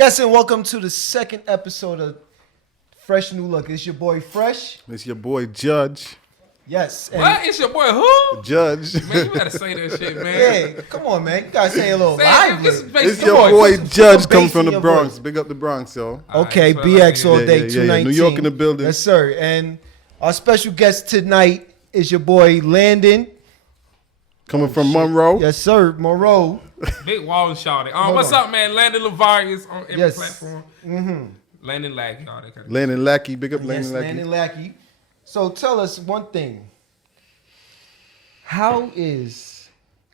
Yes, and welcome to the second episode of Fresh New Look. It's your boy Fresh. It's your boy Judge. Yes. And What? It's your boy who? Judge. Man, you gotta say that shit, man. Hey, come on, man. You gotta say a little Say lively. It's your boy Judge coming from the your Bronx. voice. Big up the Bronx, yo. Okay, Alright, BX all so day, yeah. 219. New York in the building. Yes, sir. And our special guest tonight is your boy Landon. Coming from Monroe. Yes, sir. Moreau. Big Wall and Shawty. Hold What's on. up, man? Landon Levarius on every Yes. platform. Mm-hmm. Landon Lackey, all that kind of Landon Lackey. Big up Yes, Landon Lackey. Landon Lackey. So tell us one thing. How is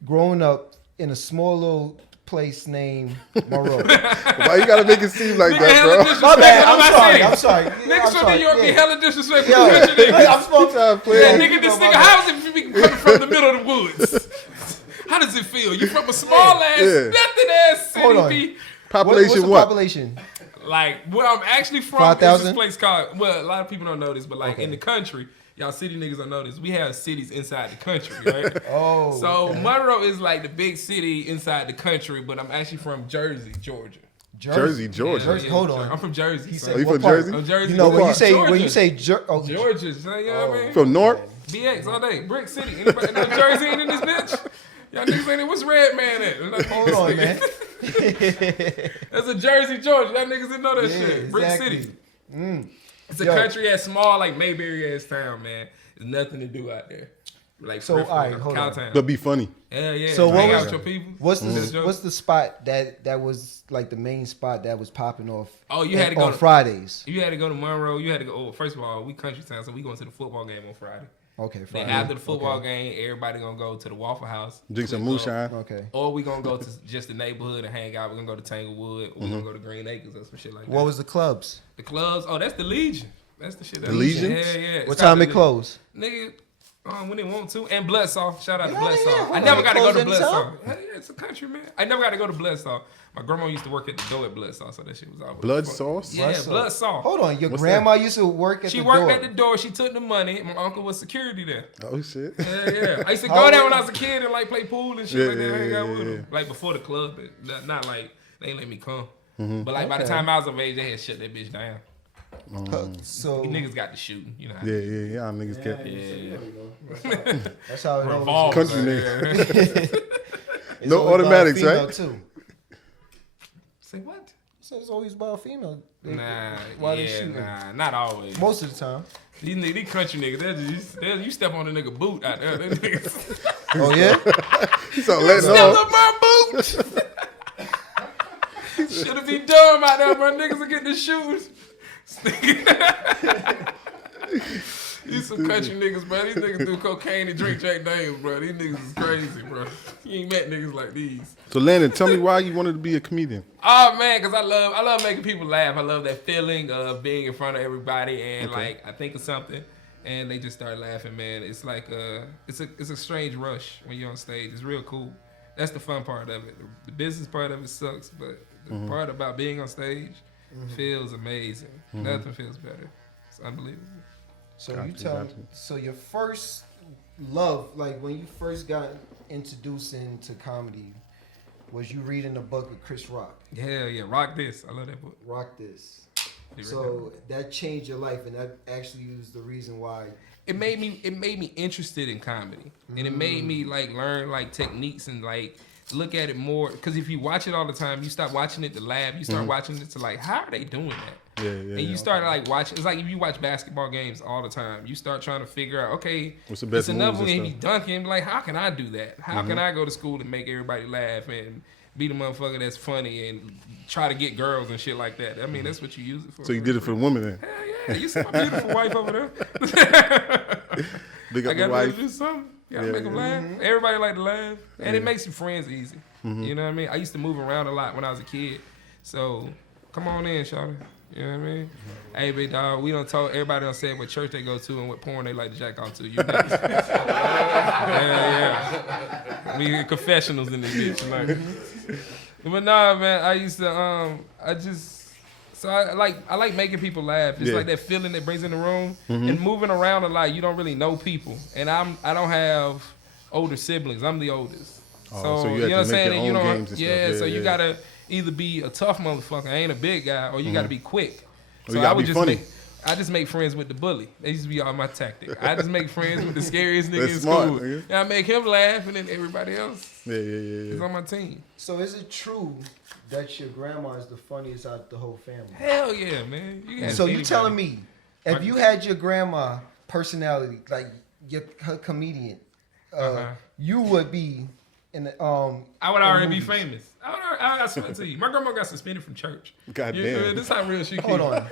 growing up in a small little place named Monroe? Why you gotta make it seem like that, bro? My bad. I'm sorry. Niggas from New York be hella disrespectful Yo, to country niggas. I'm supposed to play. Yeah, nigga, this nigga, how is it be coming from the middle of the woods? How does it feel? You from a small ass, nothing ass city. Hold on. Population What's the what? population? Like, where I'm actually from 5,000? is this place called, well, a lot of people don't know this, but like in the country, y'all city niggas don't know this, we have cities inside the country, right? Oh. So Monroe is like the big city inside the country, but I'm actually from Jersey, Georgia. Jersey, Georgia. Yeah, Hold on. I'm from Jersey. He so- said, Oh, you what from part? Jersey? I'm Jersey. You know when you say Georgia. oh, Georgia, so, you know what I mean? From North? BX all day, Brick City. Anybody know Jersey ain't in this bitch? Y'all niggas ain't in, what's Red Man at? Like, Hold on, man. That's a Jersey, Georgia. Y'all niggas didn't know that Yeah, shit. Brick exactly. City. Mm. It's a Yo. country ass small, like Mayberry ass town, man. There's nothing to do out there. Like So, peripheral, all right, hold on. Cowtown. But be funny. Yeah. So what Hang was- out with your people. What's That's the dope. what's the spot that was like the main spot that was popping off? Oh, you had to go on to- Fridays. You had to go to Monroe. You had to go. Oh, first of all, we country town, so we going to the football game on Friday. Okay, Then Friday. after the football game, everybody gonna go to the Waffle House, Drink some We go- moonshine. Okay. Or we gonna go to just the neighborhood and hang out. We're gonna go to Tanglewood. Or we gonna go to Green Acres or some shit like that. What was the clubs? The clubs? Oh, that's the Legion. That's the shit. The Legion? Yeah. It's What got time the it close? Nigga, when they want to. And Bloodsaw. Shout out to Yeah, Bloodsaw. yeah, I never hold got to on. go to Close Bloodsaw. anytime? Yeah, it's a country, man. I never got to go to Bloodsaw. My grandma used to work at the door at Bloodsaw, so that shit was always Blood fun. sauce? Yeah, Bloodsaw. Hold on, your What's grandma used to work at She the worked door. at the door. She took the money. My uncle was security there. Oh, shit. Yeah. I used to How go there old- when I was a kid and like play pool and shit Yeah, like that. Hang out with yeah. them. Like before the club, but not like they ain't let me come. Mm-hmm. But like by the Okay. time I was of age, they had shut that bitch down. So We niggas got to shooting, you know. How Yeah. Y'all niggas kept. Yeah. that's how it always Revolve, Country man. It's No always about a automatics, female, right? Too. Say what? So it's always about a female. Nah, Why they yeah, shooting? nah, not always. Most of the time. These country niggas, you step on a nigga boot out there. Them niggas. Oh yeah. So letting Step off. on my boot. Should be dumb out there, bro. Niggas are getting the shoes. These some country niggas, bro. These niggas do cocaine and drink Jack Daniels, bro. These niggas is crazy, bro. You ain't met niggas like these. So Landon, tell me why you wanted to be a comedian. Oh man, cause I love making people laugh. I love that feeling of being in front of everybody and like I think of something and they just start laughing, man. It's like it's a strange rush when you're on stage. It's real cool. That's the fun part of it. The business part of it sucks, but the part about being on stage feels amazing. Nothing feels better. It's unbelievable. So Got you you, tell got me. you. So your first love, like when you first got introduced into comedy, was you reading a book of Chris Rock? Hell yeah, rock this. I love that book. Rock This. You read So that changed your life, and that actually was the reason why. it made me interested in comedy, and it made me like learn like techniques and like look at it more. Because if you watch it all the time, you stop watching it to laugh. You start watching it to like, how are they doing that? Yeah. And you start like watching. It's like if you watch basketball games all the time, you start trying to figure out, okay, What's the best it's another moves one and and he's dunking. Like, how can I do that? How can I go to school and make everybody laugh and be the motherfucker that's funny and try to get girls and shit like that? I mean, that's what you use it for. So you did it for the women then? Hell yeah, you see my beautiful wife over there. Big I up the gotta wife. do something. Gotta Yeah, make them laugh. Everybody like to laugh, and it makes your friends easy. You know what I mean? I used to move around a lot when I was a kid, so come on in, Shawty. You know what I mean? Hey, big dog, we done told everybody done said what church they go to and what porn they like to jack off to. You niggas. yeah. We confessionals in this bitch. Like. But nah, man, I used to, I like making people laugh. It's Yeah. like that feeling that brings in the room and moving around a lot. You don't really know people, and I don't have older siblings. I'm the oldest, Oh, so you have know to what I'm make saying. your And you own don't, games and yeah. stuff. So Yeah, you yeah. gotta, either be a tough motherfucker, I ain't a big guy, or you got to be quick. Or So you gotta I would be just funny. I just make friends with the bully. They used to be all my tactic. I just make friends with the scariest nigga That's in smart, school. nigga. And I make him laugh, and then everybody else Yeah. is on my team. So is it true that your grandma is the funniest out of the whole family? Hell yeah, man. You can ask So you anybody. telling me, if you had your grandma personality, like her comedian, you would be in the I would already be movies. famous. I swear to you, my grandma got suspended from church. Goddamn. This how real she Hold keep. on.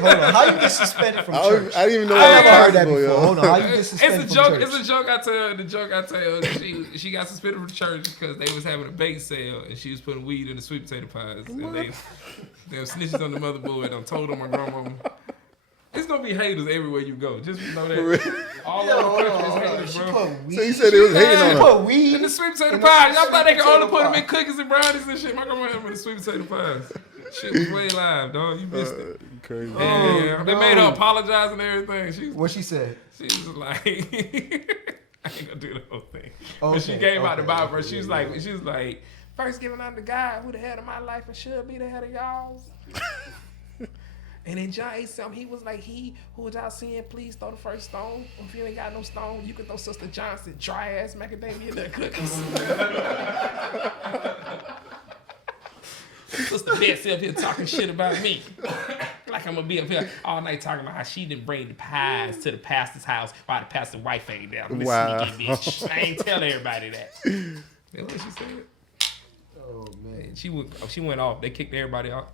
How you get suspended from church? I didn't even know I that I've was never heard that possible, before. yo. Hold on. How you get suspended It's a from joke. church? It's a joke. I tell her. The joke I tell her that she got suspended from church because they was having a bake sale and she was putting weed in the sweet potato pies. And they were snitches on the motherboard. I told them my grandma. It's gonna be haters everywhere you go. Just know that. All over the country is haters, She bro. put weed. So you said they was hating on She her. put weed And the sweet potato in the pies. Y'all thought they could sweet only potato put them in pie. cookies and brownies and shit. My grandma had them in the sweet potato pies. Shit was way live, dog. You missed it. Crazy. Yeah, they made her apologize and everything. She was, What she said? she was like, I ain't gonna do the whole thing. But Okay, she gave out the okay, Bible verse. okay, She was like, first giving out to God who the head of my life and should be the head of y'all's. And in John 8:7, he was like, he who without sin, please throw the first stone. If you ain't got no stone, you can throw Sister Johnson, dry ass macadamia nut cookies. Sister Betsy up here talking shit about me. Like I'm gonna be up here all night talking about how she didn't bring the pies to the pastor's house while the pastor's wife ain't there. This Wow. sneaky bitch. I ain't tell everybody that. That's what she said. Oh man. And she went off. They kicked everybody off.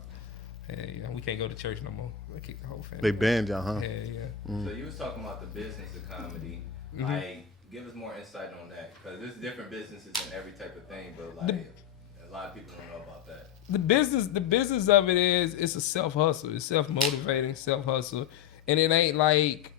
Hey, we can't go to church no more. They kicked the whole family. They banned y'all, huh? Yeah. So you was talking about the business of comedy. Like, give us more insight on that, because there's different businesses and every type of thing, but like a lot of people don't know about that. The business of it is it's a self hustle. It's self motivating, self hustle, and it ain't like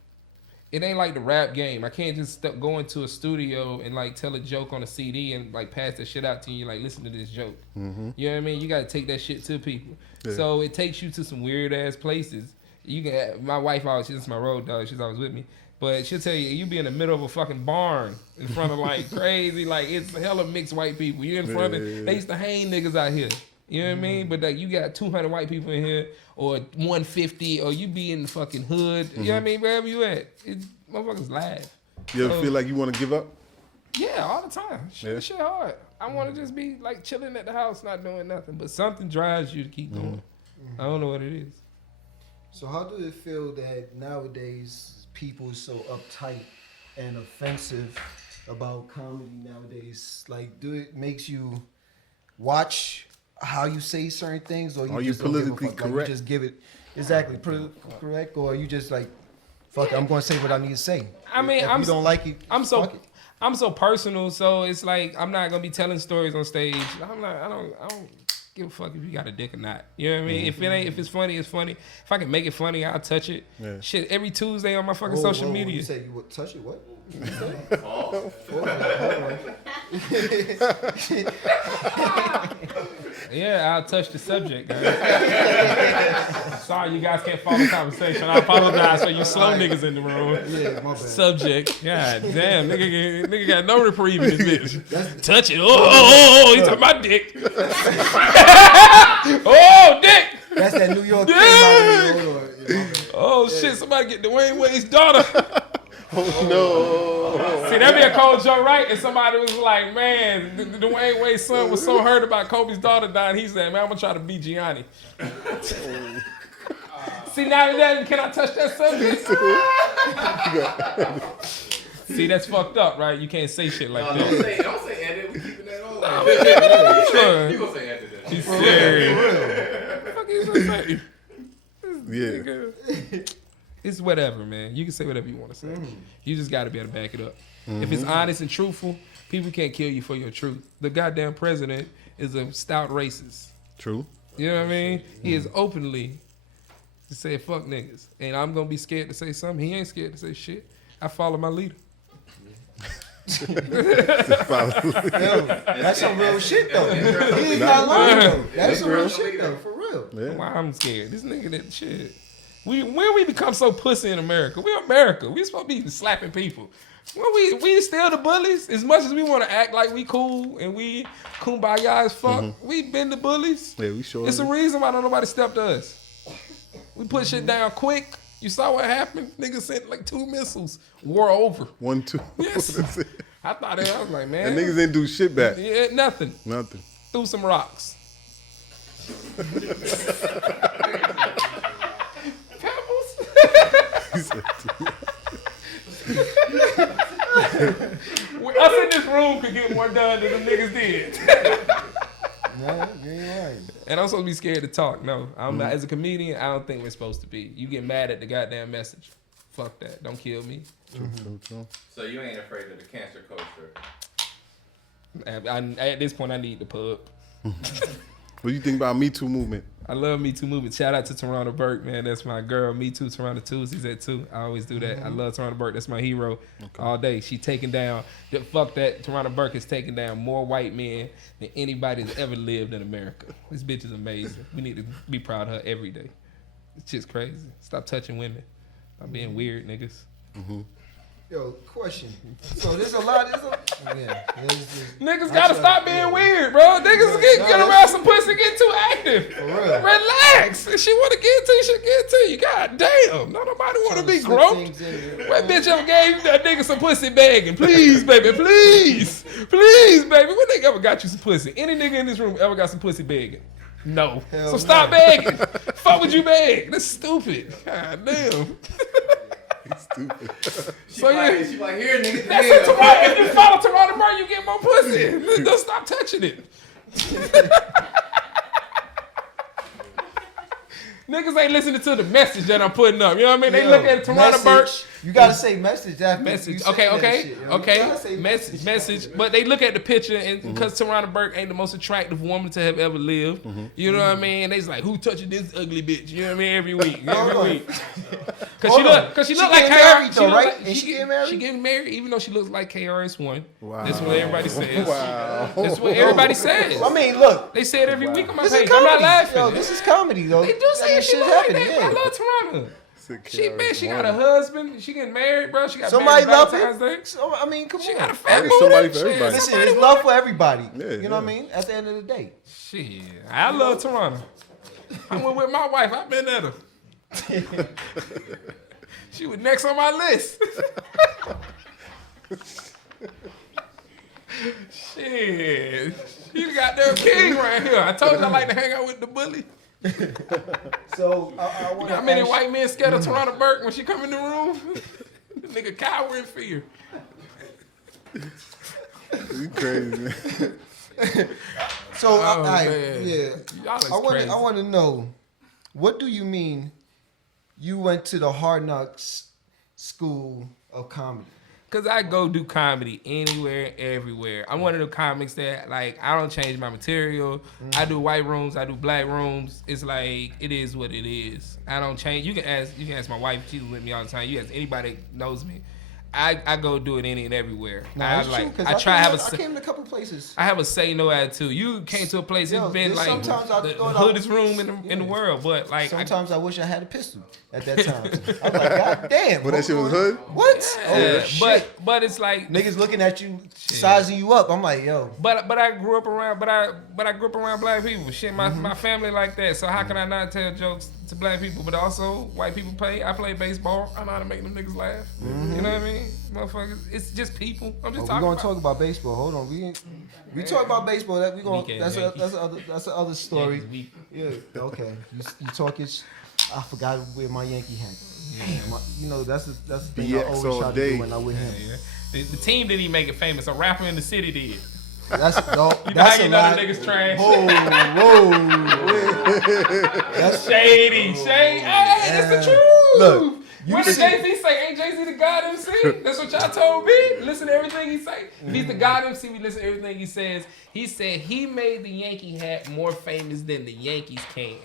the rap game. I can't just go into a studio and like tell a joke on a CD and like pass that shit out to you. Like, listen to this joke. You know what I mean? You got to take that shit to people. Yeah. So it takes you to some weird ass places. You can. My wife always, she's my road dog. She's always with me. But she'll tell you be in the middle of a fucking barn in front of like crazy, like it's hella mixed white people. You in front of, they used to hang niggas out here. You know what I mean? But like you got 200 white people in here, or 150, or you be in the fucking hood. You know what I mean? Wherever you at, motherfuckers laugh. You ever feel like you want to give up? Yeah, all the time. Yeah. Shit hard. I want to just be like chilling at the house, not doing nothing. But something drives you to keep going. I don't know what it is. So how do it feel that nowadays people are so uptight and offensive about comedy nowadays? Like, do it makes you watch how you say certain things, or you Are you just don't give a politically fuck? Like, correct? you just give it exactly correct, or you just like, fuck it, I'm going to say what I need to say. I mean, if you don't like it, I'm so fuck it. I'm so personal, so it's like I'm not gonna be telling stories on stage. I don't give a fuck if you got a dick or not. You know what I mean? If it's funny, it's funny. If I can make it funny, I'll touch it. Yeah. Shit, every Tuesday on my fucking Whoa, social whoa, media. You said you would touch it? What? You said? False. Hold on. Yeah, I'll touch the subject, guys. Sorry, you guys can't follow the conversation. I apologize for you slow niggas in the room. Yeah, my bad. Subject. God damn, nigga got no reprieve in this bitch. Touch it. Oh, he talking about dick. Oh, dick. That's that New York thing. Yeah. Hold on. Yeah, my bad. Oh shit, somebody get Dwayne Wade's daughter. Oh no! See, that'd be a cold joke, right? And somebody was like, man, Dwayne Wade's son was so hurt about Kobe's daughter dying. He said, man, I'm gonna try to beat Gianni. See, now that can I touch that subject? See, that's fucked up, right? You can't say shit like No, that. don't say edit. We keeping that on. Sure. You gonna say edit that? He's serious. What the fuck is that? Yeah. It's whatever, man. You can say whatever you want to say. You just got to be able to back it up. If it's honest and truthful, people can't kill you for your truth. The goddamn president is a stout racist. True. You know what I mean? He is openly to say fuck niggas. And I'm going to be scared to say something. He ain't scared to say shit. I follow my leader. Yo, that's some real shit though. He's not lying though. That's some real shit though, for real. Yeah. Why I'm scared? This nigga that shit. When we become so pussy in America? We're America. We supposed to be slapping people. When we still the bullies. As much as we want to act like we cool and we kumbaya as fuck, we been the bullies. Yeah, we sure. It's a reason why don't nobody step to us. We put shit down quick. You saw what happened? Niggas sent like 2 missiles. War over. 1, 2. Yes. I thought that. I was like, man. And niggas didn't do shit back. Yeah, nothing. Nothing. Threw some rocks. Us in this room could get more done than them niggas did. Yeah, you ain't right. And I'm supposed to be scared to talk. No, I'm not. As a comedian, I don't think we're supposed to be. You get mad at the goddamn message. Fuck that. Don't kill me. True. So you ain't afraid of the cancer culture? At this point, I need the pub. What do you think about Me Too movement? I love Me Too movement. Shout out to Toronto Burke, man. That's my girl. Me Too, Toronto Tuesdays at 2. I always do that. I love Toronto Burke. That's my hero all day. She taking down, fuck that. Toronto Burke is taking down more white men than anybody that's ever lived in America. This bitch is amazing. We need to be proud of her every day. It's just crazy. Stop touching women. Stop being weird, niggas. Yo, question. So there's a lot. Niggas gotta stop being weird, bro. Niggas get around some pussy, get too active. For real. Relax. If she wanna get to you, she get to you. God damn. No, nobody wanna be groped. What bitch ever gave that nigga some pussy begging? Please, baby, please. Please, baby. When nigga ever got you some pussy? Any nigga in this room ever got some pussy begging? No. Hell So stop begging. Fuck would you beg? That's stupid. God damn. Stupid. She like, here, nigga. That's it, Toronto. If you follow Toronto Burke, you get more pussy. Don't stop touching it. Niggas ain't listening to the message that I'm putting up. You know what I mean? They look at Toronto Burke. You gotta say message after Message. you say Okay. that shit, yo. You gotta say Message. But they look at the picture, and because Toronto Burke ain't the most attractive woman to have ever lived, you know what I mean? They's like, who touching this ugly bitch? You know what I mean? Every week. Cause she look like married KR. though, right? Is she getting married? She getting married, even though she looks like KRS-One. Wow. That's what everybody says. Wow. That's what everybody says. I mean, look. They say it every week on my This page. is I'm comedy. not laughing. Yo, this is comedy, though. They do say That shit shit like happening, that. I yeah. love Toronto. She man, she got a husband. She getting married, bro. She got Somebody married love Valentine's Day. it. So, I mean, come She on. got a family. somebody for everybody. Listen, it's love for everybody. Yeah, You know what I mean? At the end of the day. Shit, I love Toronto. I went with my wife. I've been at her. She was next on my list. Shit, you got that king right here. I told you I like to hang out with the bully. So, I want to How many white men scared of Toronto Burke when she come in the room? The nigga cower in fear. You crazy, man. So, man. yeah. Y'all is I crazy. want to know, what do you mean you went to the Hard Knocks School of Comedy? Cause I go do comedy anywhere, everywhere. I'm one of the comics that like I don't change my material. I do white rooms, I do black rooms. It's like it is what it is. I don't change. You can ask my wife. She's with me all the time. You ask anybody that knows me. I go do it any and everywhere. No, I that's true, like 'cause I try to have I came to a couple places. I have a say no attitude. You came to a place Yo, it's been like sometimes I the thought hoodest room in the world, but like Sometimes I wish I had a pistol at that time. I was like, God damn. But that shit was hood? What? yeah, shit. but it's like Niggas looking at you, sizing you up. I'm like, yo. But I grew up around I grew up around black people. Shit, my family like that. So how can I not tell jokes to black people? But also white people I play baseball. I know how to make them niggas laugh. You know what I mean? Motherfuckers, it's just people. I'm just We're talking gonna about. talk about baseball. Hold on, we talk about baseball. That we gonna Weekend that's Yankees. the other story. Yankees weak. Yeah, okay. You talk it. I forgot where my Yankee hat. Damn, you know that's the thing I BX always all try to day. do when I'm with him. Yeah. The team didn't even make it famous. A rapper in the city did. That's no, You know that's how you a know lot. the niggas trash? Whoa. That's Shady. Hey, that's the truth. Look, you What did see- Jay-Z say? Ain't Jay-Z the God MC? That's what y'all told me. Listen to everything he say. He's the God MC. We listen to everything he says. He said he made the Yankee hat more famous than the Yankees can.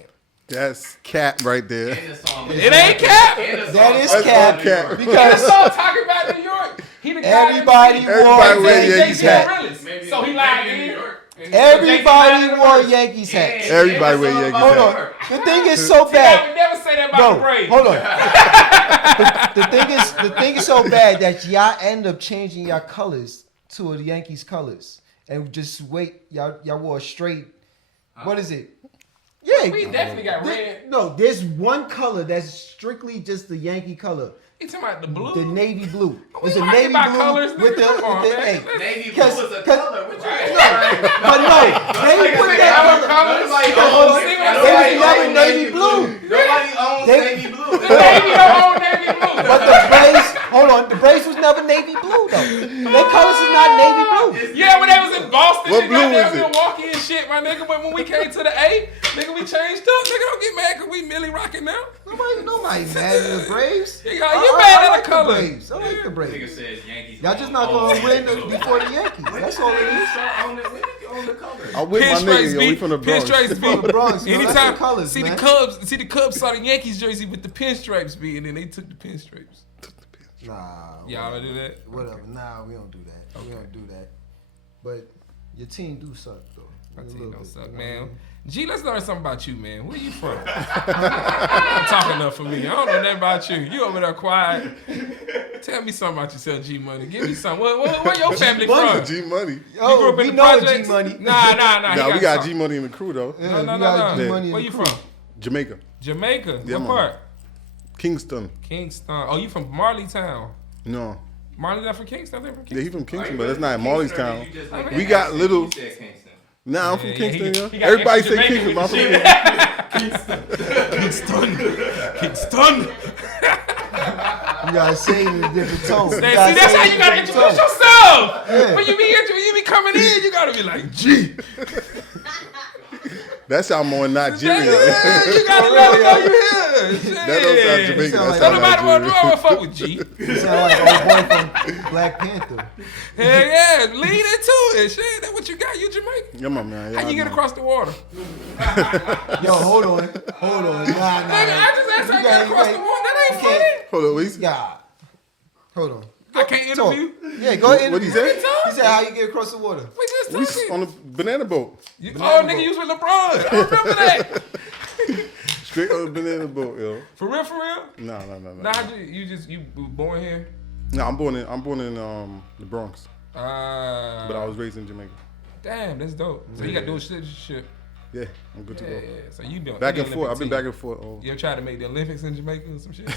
That's cap right there. In the song. It ain't cap. that is That's cap all cap. The because song talking about New York. He the God everybody MC. wore Everybody wear Jay-Z Yankees a hat. realist. So he lied in New in. York. Everybody wore Yankees hats. Everybody wear Yankees Hold hats. on. The thing is so I would bad. never say that about the Bro, Braves. hold on. the thing is so bad that y'all end up changing your colors to the Yankees colors. And just wait, y'all wore a straight. What is it? Yeah. We definitely got red. No, there's one color that's strictly just the Yankee color. You talking about the blue? The navy blue. We It's a talking navy about blue colors, with the nigga. Come on, man. hey. Navy blue Cause- is a cause- color. What you But no, they put that color. Nobody Because owns see they what I'm was saying? never navy blue. Nobody owns They- navy blue. The Navy don't own navy blue. But the Braves, hold on, the Braves was never navy blue though. Their colors is not navy blue. Yeah, when they was in Boston What and blue goddamn is it? Milwaukee and shit, my nigga. But when we came to the A, nigga, we changed up. Nigga, don't get mad because we Millie rocking now. Nobody mad at the Braves. You mad at like the color. Braves. I like the Nigga Braves. says Yankees. Y'all just not gonna win before the Yankees. That's all it is. Own the color. I'm with my nigga, yo. We from the Bronx. Pinstripes From the Bronx, be. man. That's Anytime, the colors, see man. the Cubs saw the Yankees jersey with the pinstripes be, and then they took the pinstripes. Nah. Y'all don't do that? Whatever. Nah, we don't do that. We don't do that. But your team do suck though. My A team little don't bit, suck, you know man. what I mean? G, let's learn something about you, man. Where you from? I'm talking enough for me. I don't know nothing about you. You over there quiet. Tell me something about yourself, G Money. Give me something. Where your family from? G Money. You grew Oh, up in we the know projects? G Money. Nah. Nah, we got something. G Money in the crew though. Yeah, No, we got G no. Money in Where the you crew. from? Jamaica, Jamaica. Yeah, What man. part? Kingston. Kingston. Oh, you from Marleytown. No, Marley's not from Kingston. They're from yeah, Kingston. he from Kingston, but that's not in Marleystown. Okay. We got little. You said Kingston. Nah, I'm from Yeah, Kingston, he yo. got Everybody extra say Jamaican Kingston, but I'm with from the Kingston. Kingston. You gotta say it in a different tone. See, that's how you gotta introduce yourself. When you be coming in, you gotta be like, G. That sound more Nigerian. Yeah, you gotta let them know you here. Shit. That don't sound Jamaican. sound That like- Don't sound nobody want to Nigerian. fuck with G. You sound like old boy from Black Panther. Hell yeah, lean into it. Shit, that what you got? You Jamaican? Come on, man. How you get across the water? Yo, hold on. Nah. Nigga, I just asked how you You get got- across you the got- water. That ain't you can't- funny. Hold on, wait. Yeah. Hold on. I can't Talk. interview. Yeah, go ahead. What he say? He said how you get across the water. We just We was talking. on a banana boat. Oh, nigga, you was with LeBron. I remember that. Straight on a banana boat, yo. For real, for real? No. Nah, you were born here? No, I'm born in the Bronx, but I But was raised in Jamaica. damn, that's dope. So you got dual citizenship. Yeah, I'm good to Yeah, go. yeah. So you been Back you and the forth. Olympic I've been team. back and forth. Oh, You ever tried to make the Olympics in Jamaica or some shit?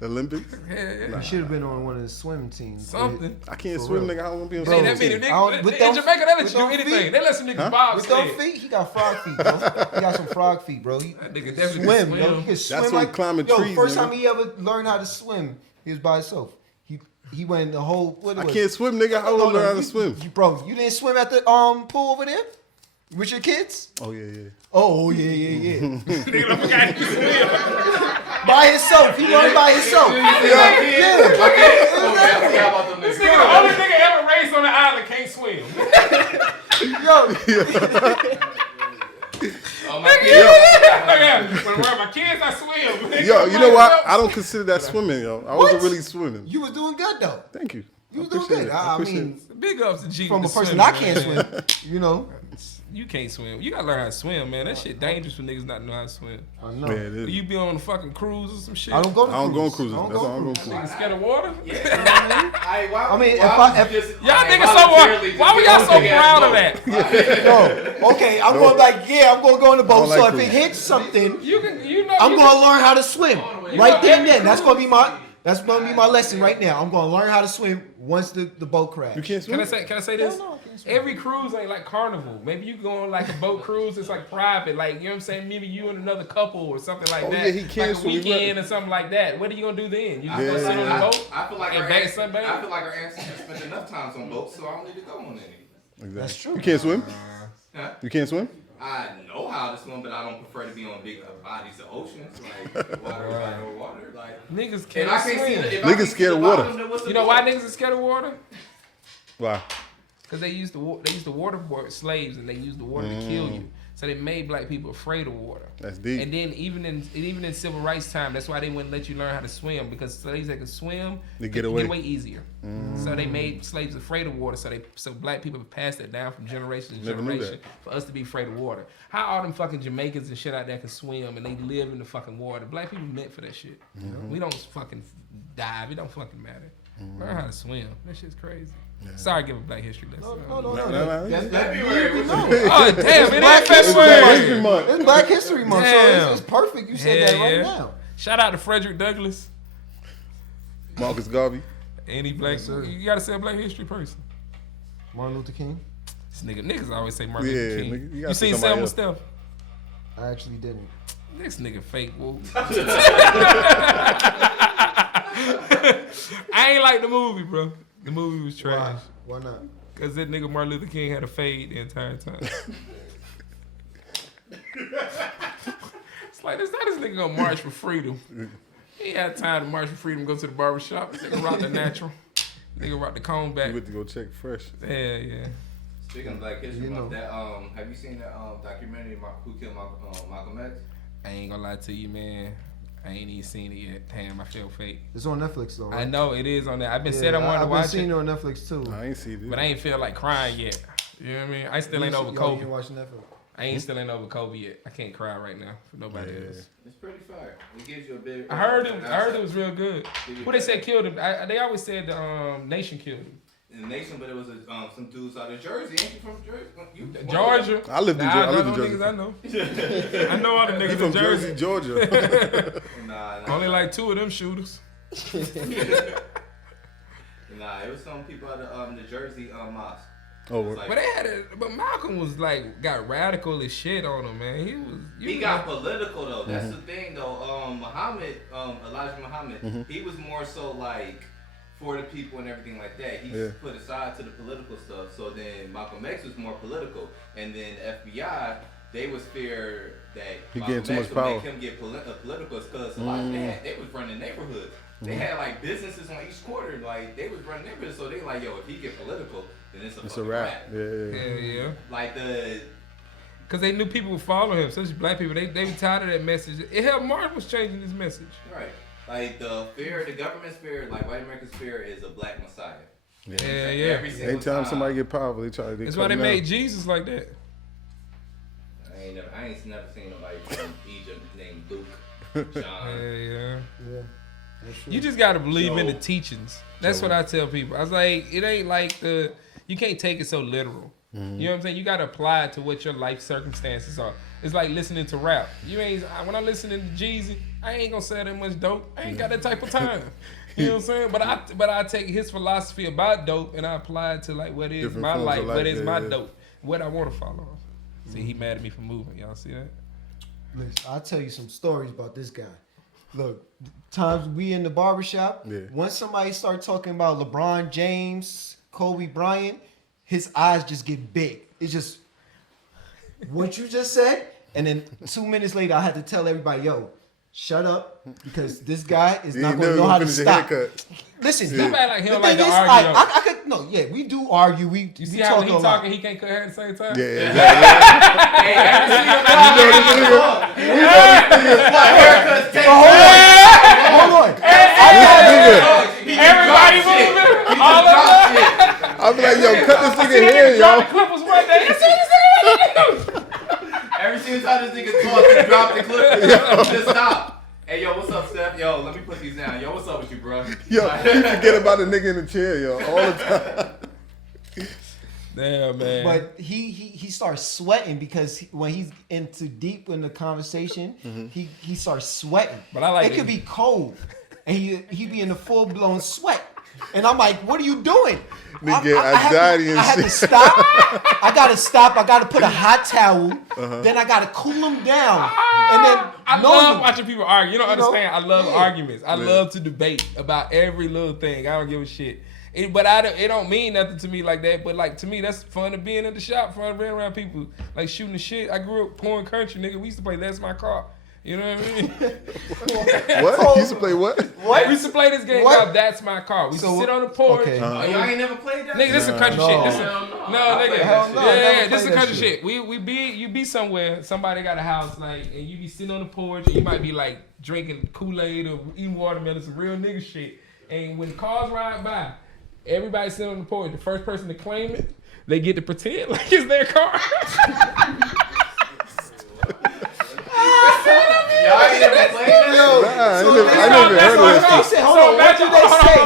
the Olympics. Yeah. You should have been on one of the swim teams. Something. I can't For swim, real. nigga. I don't want to be on Hey, swim that many team. niggas with in those- Jamaica, they let with you do those anything. feet? They let some niggas Huh? bob With those sled. feet, he got frog feet, bro. He got some frog feet, bro. He That nigga definitely swim, can yo. swim. He can swim from like climbing yo. trees, First nigga. time he ever learned how to swim, he was by himself. He went the whole. What I was can't it? swim, nigga. How No, will I no, learn how to you- swim? bro. You didn't swim at the pool over there with your kids? Oh yeah. Oh yeah. Nigga, I forgot he could swim. By himself. He learned by himself. This nigga, the only nigga ever raised on the island can't swim. Yo, Oh my When around my kids, I swim. Nigga, Yo, I'm you know like, what? I don't consider that swimming, yo. I wasn't What? really swimming. you was doing good though. Thank you. You was I doing appreciate good. it. I appreciate mean, Big ups to G. from a with the person swimming, I can't man. swim, you know. You can't swim. You gotta learn how to swim, man. That shit dangerous for niggas not know how to swim. I know. Yeah, it is. You be on a fucking cruise or some shit. I don't go. I don't go on cruise. cruises. I don't That's go all I don't go on cruise. cruises. Niggas scared of water? I mean, if Y'all niggas so why were y'all so proud of that? no, okay, I'm going like, yeah, I'm gonna go on the boat. I don't So like if it cruise. hits something, You know I'm you gonna learn how to swim You right know there and every then. That's cruise- gonna be my lesson right now. I'm gonna learn how to swim once the boat crashes. You can't swim. Can I say this? No, I can't swim. Every cruise ain't like Carnival. Maybe you go on like a boat cruise, it's like private. Like, you know what I'm saying? Maybe you and another couple or something like Oh, that. yeah, he can like a swim. He weekend or something like that. What are you gonna do then? You just Yeah. gonna sit on the boat? I feel like And our bang ancestors, sunbathe? I feel like our ancestors spent enough times on boats, so I don't need to go on any. Exactly. That's true. You can't swim. Huh? You can't swim. I know how to swim, but I don't prefer to be on big bodies of oceans, like water, like water, like. Niggas If can't I can't see swim. the, if Niggas I can't see scared the of water. bottom, then what's the You know why point? niggas are scared of water? Why? Because they used to waterboard slaves and they used the water to kill you. So they made black people afraid of water. That's deep. And then even in civil rights time, that's why they wouldn't let you learn how to swim, because slaves that could swim They get away easier. So they made slaves afraid of water. So black people have passed that down from generation to Never knew generation for us to be afraid of water. How all them fucking Jamaicans and shit out there can swim and they live in the fucking water? Black people meant for that shit. We don't fucking dive. It don't fucking matter. Learn how to swim. That shit's crazy. Yeah. Sorry, give a Black History lesson. No. That's February. Oh damn! It ain't February. It's Black History Month, Damn. so it's perfect. You said that right now. Shout out to Frederick Douglass. Marcus Garvey. Any black, you gotta say a Black History person. Martin Luther King. This niggas always say Martin Luther King. Nigga, you seen Selma stuff? I actually didn't. This nigga fake, whoa. I ain't like the movie, bro. The movie was trash. Why not? Cause that nigga Martin Luther King had a fade the entire time. It's like, this nigga gonna march for freedom. He had time to march for freedom, go to the barbershop. Nigga rock the natural. Nigga rock the comb back. You went to go check fresh. Yeah. Speaking of Black History Month, that have you seen that documentary Who Killed Malcolm X? I ain't gonna lie to you, man. I ain't even seen it yet. Damn, I feel fake. It's on Netflix though. Right? I know it is on there. I've been said I wanted to watch it. I've been seeing it on Netflix too. I ain't seen it. But I ain't feel like crying yet. You know what I mean? I still ain't over You Kobe. ain't watching Netflix. I ain't still ain't over Kobe yet. I can't cry right now for nobody else. It's pretty fire. It gives you a bit. I heard it was real good. Who they said killed him? They always said the Nation killed him. In the Nation, but it was some dudes out of Jersey. Ain't you from Jersey? Georgia. I lived in Jersey. I lived in Jersey. Niggas I know. I know all the niggas He from in Jersey. Georgia. Nah, Only like 2 of them shooters. Nah, it was some people out of the Jersey mosque. Oh, like, but Malcolm was like got radical as shit on him, man. He got political though. That's the thing though. Elijah Muhammad, he was more so like for the people and everything like that. He put aside to the political stuff. So then Malcolm X was more political, and then FBI, they was fear that he Malcolm getting too X much would power. make him get political because a lot of they was running neighborhoods. They had like businesses on each quarter, like they was running neighborhoods. So they like, yo, if he get political, then it's a wrap. Yeah. Like because they knew people would follow him, especially black people. They were tired of that message. It helped Martin was changing his message. Right. Like the government's fear, like white America's fear is a black messiah. Yeah. Every single Anytime somebody get powerful, they try to. That's why they made Jesus like that. I ain't never seen nobody from Egypt named Luke, John. Yeah. You just gotta believe in the teachings. That's what I tell people. I was like, it ain't like you can't take it so literal. You know what I'm saying? You gotta apply it to what your life circumstances are. It's like listening to rap. When I'm listening to Jeezy, I ain't gonna sell that much dope. I ain't got that type of time. You know what I'm saying? But I take his philosophy about dope and I apply it to like what is my life, what is my dope, what I want to follow. See, he mad at me for moving. Y'all see that? Listen, I'll tell you some stories about this guy. Look, times we in the barbershop, once somebody start talking about LeBron James, Kobe Bryant, his eyes just get big. It's just what you just said, and then 2 minutes later, I had to tell everybody, yo, shut up, because this guy is not going to know how to stop. Listen, somebody like him the like thing to is, argue. we do argue. You see how when he talking, he can't cut hair at the same time? Hold on. Everybody moving. All of them. I'll be like, yo, cut this nigga hair, yo. The clippers one day. Every single time this nigga talks, he drop the clip. Just stop. Hey, yo, what's up, Steph? Yo, let me put these down. Yo, what's up with you, bro? Yo, you forget about the nigga in the chair, yo, all the time. Damn, man. But he starts sweating because when he's into deep in the conversation, he starts sweating. But I like it. Could be cold, and he be in a full blown sweat. And I'm like, what are you doing? Nigga, anxiety and shit. I had to stop. I gotta stop. I gotta put a hot towel. Then I gotta cool him down. And then I love watching people argue. You don't understand. I love arguments. I love to debate about every little thing. I don't give a shit. It don't mean nothing to me like that. But like to me, that's fun of being in the shop, fun of being around people like shooting the shit. I grew up pouring country, nigga. We used to play That's My Car. You know what I mean? What? You used to play what? We used to play this game called That's My Car. We used to sit on the porch. Okay. Oh, y'all ain't never played that? Nigga, this is country shit. No, nigga. Hell no, I never Yeah, this is played the that country shit. You be somewhere, somebody got a house, like, and you be sitting on the porch, and you might be like drinking Kool-Aid or eating watermelon, some real nigga shit. And when cars ride by, everybody sitting on the porch. The first person to claim it, they get to pretend like it's their car. Y'all ain't never played that? I never heard of this. Hold on, what do they say?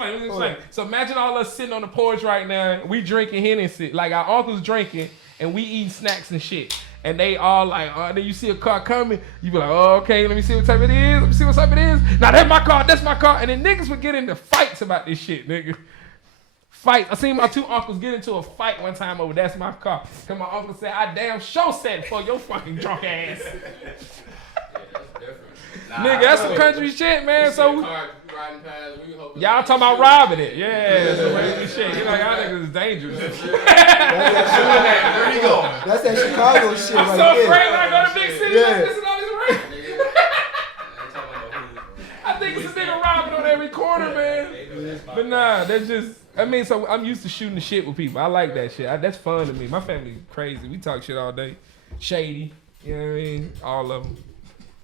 Let me explain. So imagine all us sitting on the porch right now. We drinking Hennessy, like our uncle's drinking, and we eating snacks and shit. And they all like, then you see a car coming, you be like, oh, okay, let me see what type it is. Let me see what type it is. Now that's my car, that's my car. And then niggas would get into fights about this shit, nigga. Fight. I seen my two uncles get into a fight one time over that's my car. Cause my uncle said, I damn sure said for your fucking drunk ass. Nigga, that's some country shit, man. So y'all talking about robbing it. Yeah, that's some crazy shit. You know, y'all niggas is dangerous. There you go. That's that Chicago shit I'm right so there. afraid when I go to big city Yeah. like this and all this rain. I think it's a nigga robbing on every corner, man. But nah, that's just, I mean, so I'm used to shooting the shit with people. I like that shit. That's fun to me. My family crazy. We talk shit all day. Shady. You know what I mean? All of them.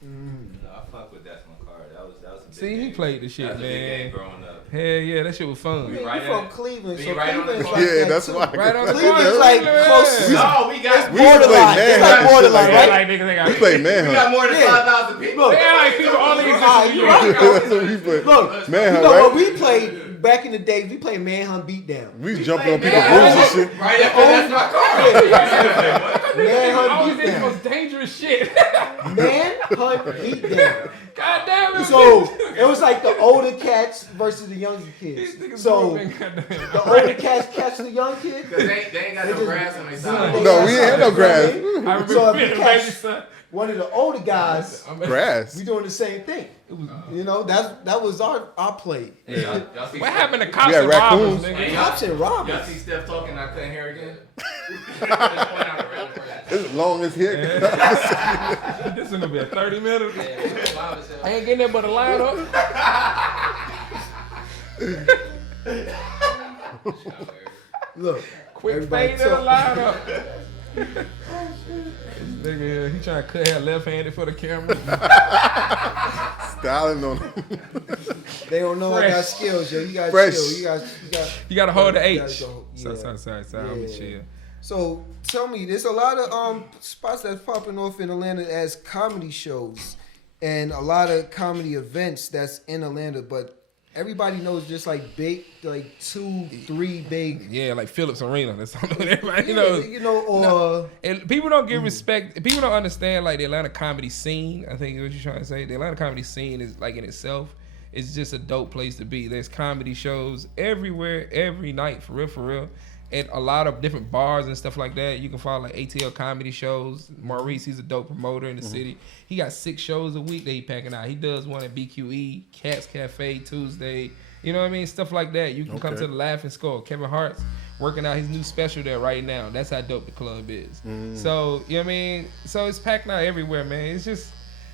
No, I fuck with That's My Car. That was a big See, he game. played the shit, That was a big game man. growing up. Hell yeah, that shit was fun. Man, Right you from at- Cleveland, be so right on the Cleveland's corner. like Yeah, that that's too. why. Right on the Cleveland's corner. like Yeah. close. No, we got We used to play Borderline. It's like manhunt and shit borderline, like right? that. Like niggas, they got We played we got manhunt. more than Yeah. 5,000 people. Look. They act like people only exist in New you York. right. We played Look, manhunt, you know what right? we played back in the day? We played Manhunt Beatdown. We was jumping on played people's manhunt. roofs and shit. Right after That's My Car. Manhunt Always did the Beatdown. most dangerous shit. Manhunt Beatdown. God damn it. So it was like the older cats versus the younger These kids. niggas So grew up in goddamn- the older cats catch the young kids. Cause they ain't got no grass on their side. No, we ain't had no grass. I remember So if being you a catch baby son. one of the older guys, Grass. we doing the same thing. You know, that was our play. Hey, y'all see What Steph- happened to cops We had and robbers, raccoons. nigga? Hey, Cops and Y'all robbers. see Steph talking and I couldn't hear again? It's long as here. This is gonna be a 30 minutes. I ain't getting there but a line up. Look, Quick everybody fade in the talk. line up. Nigga, here, he trying to cut hair left-handed for the camera. Styling on them. They don't know I got Fresh. skills, yo. You got Fresh. skills. You gotta hold the You H. gotta go, Sorry. I'm Yeah. chill. So tell me, there's a lot of spots that's popping off in Atlanta as comedy shows, and a lot of comedy events that's in Atlanta. But everybody knows just like big, like 2-3 big. Yeah, like Phillips Arena. That's something everybody Yeah, knows. you know, or And people don't give respect. People don't understand like the Atlanta comedy scene. I think is what you're trying to say. The Atlanta comedy scene is like in itself. It's just a dope place to be. There's comedy shows everywhere, every night, for real. At a lot of different bars and stuff like that. You can follow like ATL comedy shows. Maurice, he's a dope promoter in the city. He got 6 shows a week that he packing out. He does one at BQE, Cats Cafe Tuesday. You know what I mean? Stuff like that. You can come Okay. to the Laughing Skull. Kevin Hart's working out his new special there right now. That's how dope the club is. So, you know what I mean? So it's packed out everywhere, man. It's just,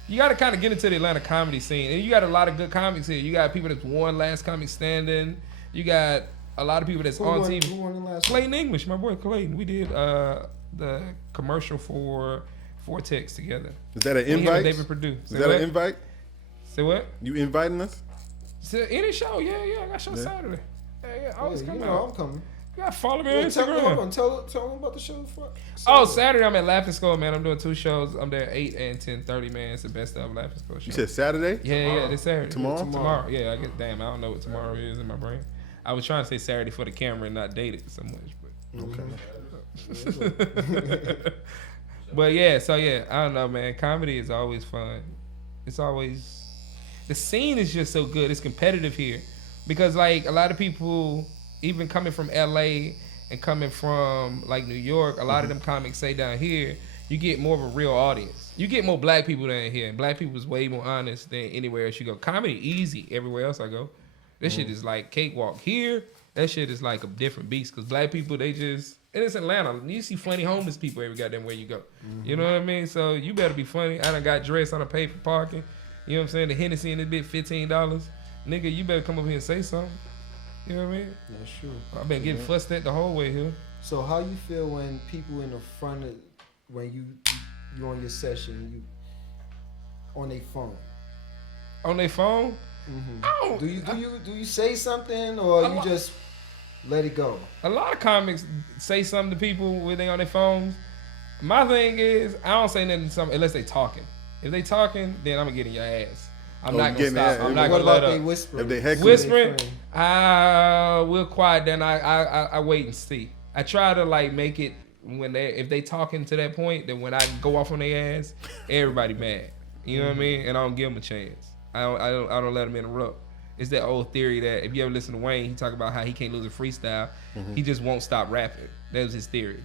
you got to kind of get into the Atlanta comedy scene. And you got a lot of good comics here. You got people that's won Last Comic Standing. You got a lot of people that's who on won, TV. who won the last one? Clayton English, my boy Clayton. We did the commercial for Vortex together. Is that an Me and invite? David Perdue. Is that an invite? Say what? You inviting us? So any show, yeah. I got show Saturday. Yeah. Always Yeah, come you know out. I'm coming. You gotta follow me on Yeah, tell Instagram. them about the show. Oh, Saturday I'm at Laughing Skull, man. I'm doing 2 shows. I'm there at 8 and 10:30, man. It's the best of Laughing Skull show. You said Saturday? Yeah, this Saturday. Tomorrow? Tomorrow. Yeah, I guess. Damn, I don't know what tomorrow is in my brain. I was trying to say Saturday for the camera and not date it so much, but. But yeah, so yeah, I don't know, man. Comedy is always fun. It's always, the scene is just so good. It's competitive here because like a lot of people, even coming from LA and coming from like New York, a lot of them comics say down here, you get more of a real audience. You get more black people down here, and black people is way more honest than anywhere else you go. Comedy easy everywhere else I go. This shit is like cakewalk. Here, that shit is like a different beast because black people, they just, and it's Atlanta. You see funny homeless people every goddamn where you go. You know what I mean? So you better be funny. I done got dressed, I done paid for parking. You know what I'm saying? The Hennessy in this bit, $15. Nigga, you better come up here and say something. You know what I mean? That's true. I've been getting fussed at the whole way here. So how you feel when people in the front of when you on your session, you on their phone? On their phone? Mm-hmm. Do you say something or you just let it go? A lot of comics say something to people when they on their phones. My thing is, I don't say nothing to something unless they talking. If they talking, then I'm gonna get in your ass. I'm not gonna stop. I'm not gonna let up. Whispering? If they heckling, Whispering, we'll quiet. Then I wait and see. I try to like make it if they talking to that point, then when I go off on their ass, everybody mad. You know what I mean? And I don't give them a chance. I don't let them interrupt. It's that old theory that if you ever listen to Wayne, he talk about how he can't lose a freestyle. He just won't stop rapping. That was his theory.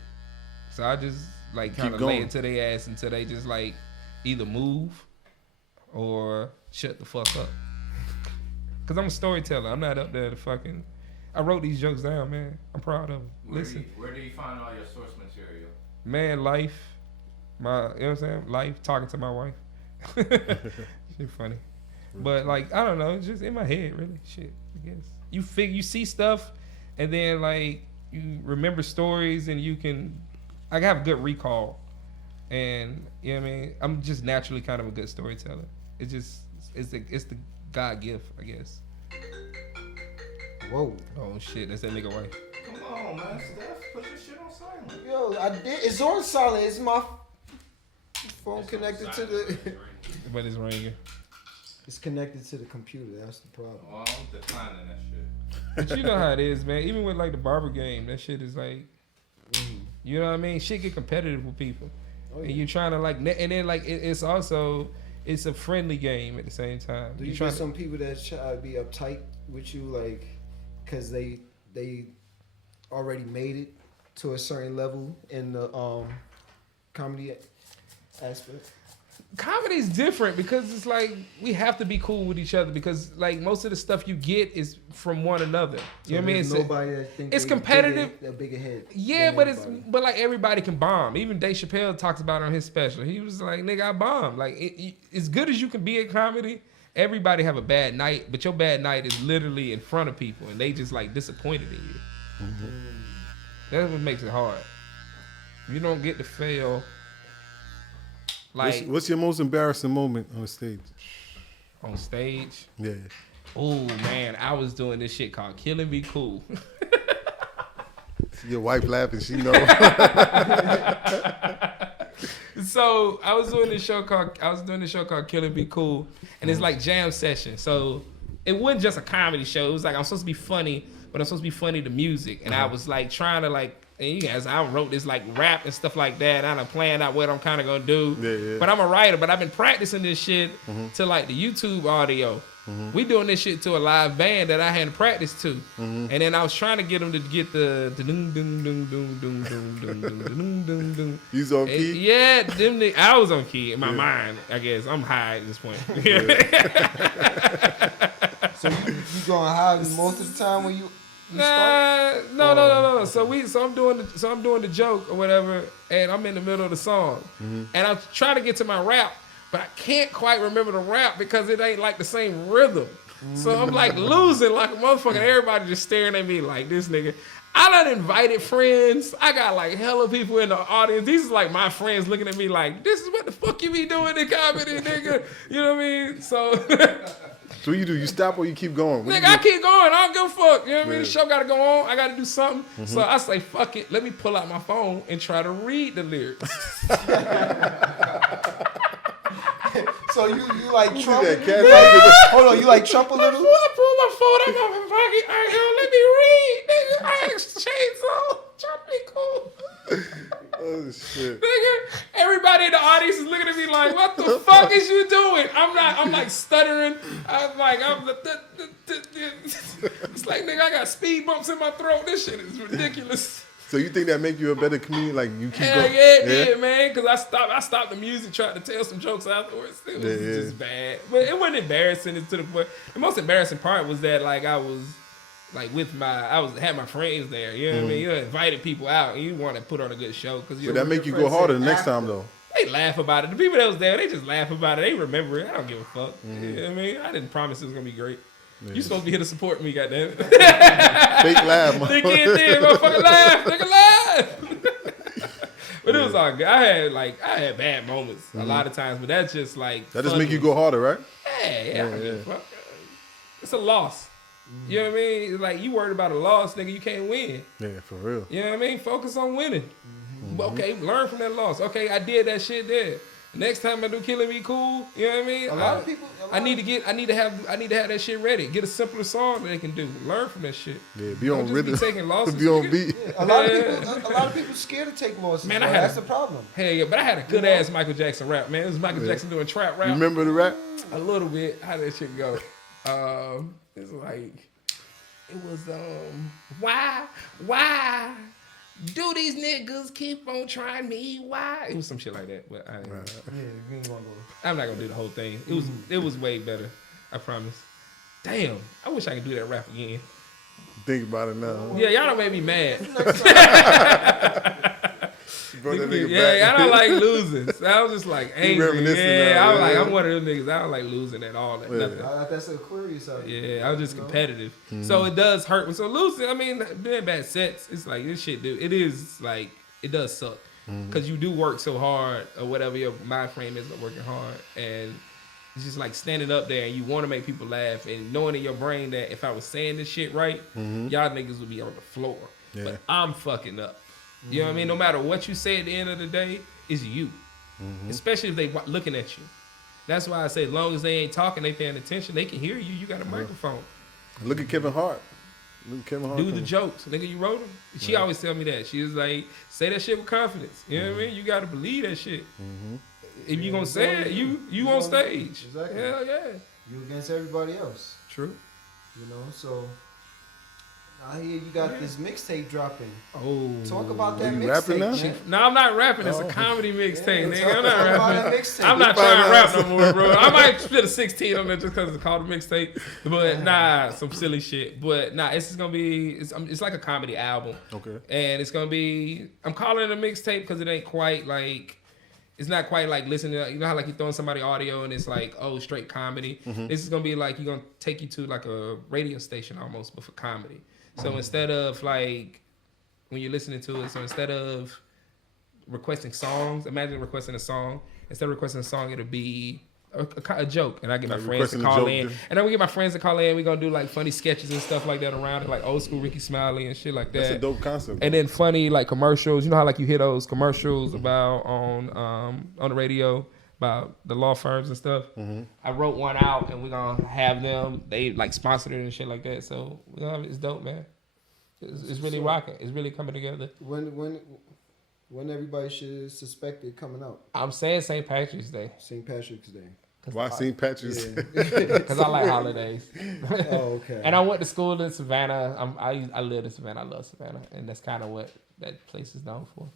So I just like kind of lay it to their ass until they just like either move or shut the fuck up. Cause I'm a storyteller. I'm not up there to fucking. I wrote these jokes down, man. I'm proud of them. Listen. Where do you find all your source material? Man, life. You know what I'm saying? Life, talking to my wife. Shit funny. But like, I don't know, it's just in my head, really. Shit, I guess. You see stuff and then like you remember stories and you can I have good recall. And you know what I mean? I'm just naturally kind of a good storyteller. It's the God gift, I guess. Whoa. Oh shit, that's that nigga wife. Come on, man, Steph, put your shit on silent. Yo, I did. It's on silent. It's my phone connected to the. But it's ringing. It's connected to the computer. That's the problem. Oh, I'm declining that shit. But you know how it is, man. Even with like the barber game, that shit is like, you know what I mean? Shit get competitive with people, and you're trying to like, and then like it's also it's a friendly game at the same time. Do you get some people that try to be uptight with you, like, because they already made it to a certain level in the comedy aspect? Comedy's different because it's like we have to be cool with each other because like most of the stuff you get is from one another. You know what I mean? Nobody that thinks it's competitive. A bigger head. Yeah, but like everybody can bomb. Even Dave Chappelle talks about it on his special. He was like, "Nigga, I bomb." Like as good as you can be at comedy, everybody have a bad night, but your bad night is literally in front of people and they just like disappointed in you. Mm-hmm. That's what makes it hard. You don't get to fail. Like, what's your most embarrassing moment on the stage? On stage? Yeah. Oh man, I was doing this shit called Killing Be Cool. Your wife laughing, she know. So I was doing this show called Killing Be Cool, and it's like jam session. So it wasn't just a comedy show. It was like I'm supposed to be funny, but I'm supposed to be funny to music, and I was like trying to like. And you guys, I wrote this like rap and stuff like that. I done planned out what I'm kind of gonna do. Yeah. But I'm a writer. But I've been practicing this shit to like the YouTube audio. We doing this shit to a live band that I hadn't practiced to. And then I was trying to get them to get the doom doom doom doom doom doom doom doom doom doom. You was on key? Yeah, I was on key in my mind. I guess I'm high at this point. So you going high most of the time when you. No. So I'm doing the joke or whatever, and I'm in the middle of the song, and I'm trying to get to my rap, but I can't quite remember the rap because it ain't like the same rhythm. So I'm like losing like a motherfucker. Everybody just staring at me like this nigga. I done invited friends. I got like hella people in the audience. These is like my friends looking at me like, this is what the fuck you be doing in comedy, nigga. You know what I mean? So. So what you do? You stop or you keep going? Nigga, I keep going. I don't give a fuck. You know what I mean? The show got to go on. I got to do something. So I say, fuck it. Let me pull out my phone and try to read the lyrics. So you like Who Trump? did that? Hold on, you like Trump a little? I pull my phone out of my pocket. I go, let me read. Nigga, I exchange on. Trying to be cool. Oh shit. Nigga, everybody in the audience is looking at me like, what the fuck is you doing? I'm like stuttering. It's like, nigga, I got speed bumps in my throat. This shit is ridiculous. So you think that make you a better comedian? Like you keep Hell going? yeah, it did, man. Because I stopped the music, tried to tell some jokes afterwards. It was just bad. But it wasn't embarrassing. It's to the point. The most embarrassing part was that like I was like had my friends there. You know what I mean? You invited people out and you want to put on a good show. But that make you go harder the next time though. They laugh about it. The people that was there, they just laugh about it. They remember it. I don't give a fuck. You know what I mean? I didn't promise it was gonna be great. Yeah. You supposed to be here to support me, goddamn. Fake laugh, motherfucker. Nigga, motherfucker laugh. Nigga laugh. But it was all good. I had bad moments a lot of times, but that's just like That just make you go harder, right? Yeah. Fuck. It's a loss. You know what I mean? It's like you worried about a loss, nigga, you can't win. Yeah, for real. You know what I mean? Focus on winning. Okay, learn from that loss. Okay, I did that shit there. Next time I do Killing Me Cool, you know what I mean? A lot of people. I need to have that shit ready. Get a simpler song that they can do. Learn from that shit. Yeah, be on Don't just rhythm. be taking losses. Be on beat. A lot of people scared to take losses. Man, that's the problem. Hell yeah, but I had a good ass Michael Jackson rap, man. It was Michael Jackson doing trap rap. You remember the rap? A little bit. How did that shit go? It's like it was why do these niggas keep on trying me? Why? It was some shit like that, but I'm not gonna do the whole thing. It was way better. I promise. Damn, I wish I could do that rap again. Think about it now. Yeah, y'all done made me mad. Brought that nigga Yeah, back. I don't like losing. So I was just like angry. reminiscing Yeah, now, I was like, yeah. I'm one of them niggas. I don't like losing at all. Nothing. That's Aquarius out there. Yeah, I was just competitive. So it does hurt. So losing, I mean, doing bad sets, it's like this shit, dude. It is like, it does suck. Because you do work so hard or whatever your mind frame is of working hard. And it's just like standing up there and you want to make people laugh and knowing in your brain that if I was saying this shit right, y'all niggas would be on the floor. Yeah. But I'm fucking up. You know what I mean? No matter what you say at the end of the day, it's you. Especially if they looking at you. That's why I say as long as they ain't talking, they paying attention, they can hear you. You got a microphone. Look at Kevin Hart. Look at Kevin Hart. Do the jokes. Nigga, you wrote them. She always tell me that. She was like, say that shit with confidence. You know what I mean? You got to believe that shit. If you going to say it, you on stage. Exactly. Hell yeah. You against everybody else. True. You know, so I hear you got this mixtape dropping. Oh. Talk about that you rapping now? mixtape, man. No, I'm not rapping. It's a comedy mixtape, nigga. I'm not Talk about rapping. that mixtape. I'm not trying to rap no more, bro. I might spit a 16 on there just because it's called a mixtape. But nah, some silly shit. But nah, it's just gonna be, it's like a comedy album. Okay. And it's gonna be, I'm calling it a mixtape because it ain't quite like, it's not quite like listening to, you know how like you're throwing somebody audio and it's like, oh, straight comedy. This is gonna be like, you're gonna take you to like a radio station almost, but for comedy. So instead of like, when you're listening to it, so instead of requesting songs, imagine requesting a song. Instead of requesting a song, it'll be a joke. And I get my Like friends to requesting a call joke, in. yeah. And then we get my friends to call in. We're going to do like funny sketches and stuff like that around it, like old school Ricky Smiley and shit like that. That's a dope concept. And then funny like commercials. You know how like you hear those commercials about on the radio about the law firms and stuff. I wrote one out and we're gonna have them. They like sponsored it and shit like that. So we're gonna have it's dope, man. It's really rocking. It's really coming together. When everybody should suspect it coming out? I'm saying St. Patrick's Day St. Patrick's Day. Why St. Patrick's? Yeah. because I like holidays. Oh, okay. And I went to school in Savannah. I lived in Savannah. I love Savannah, and that's kind of what that place is known for.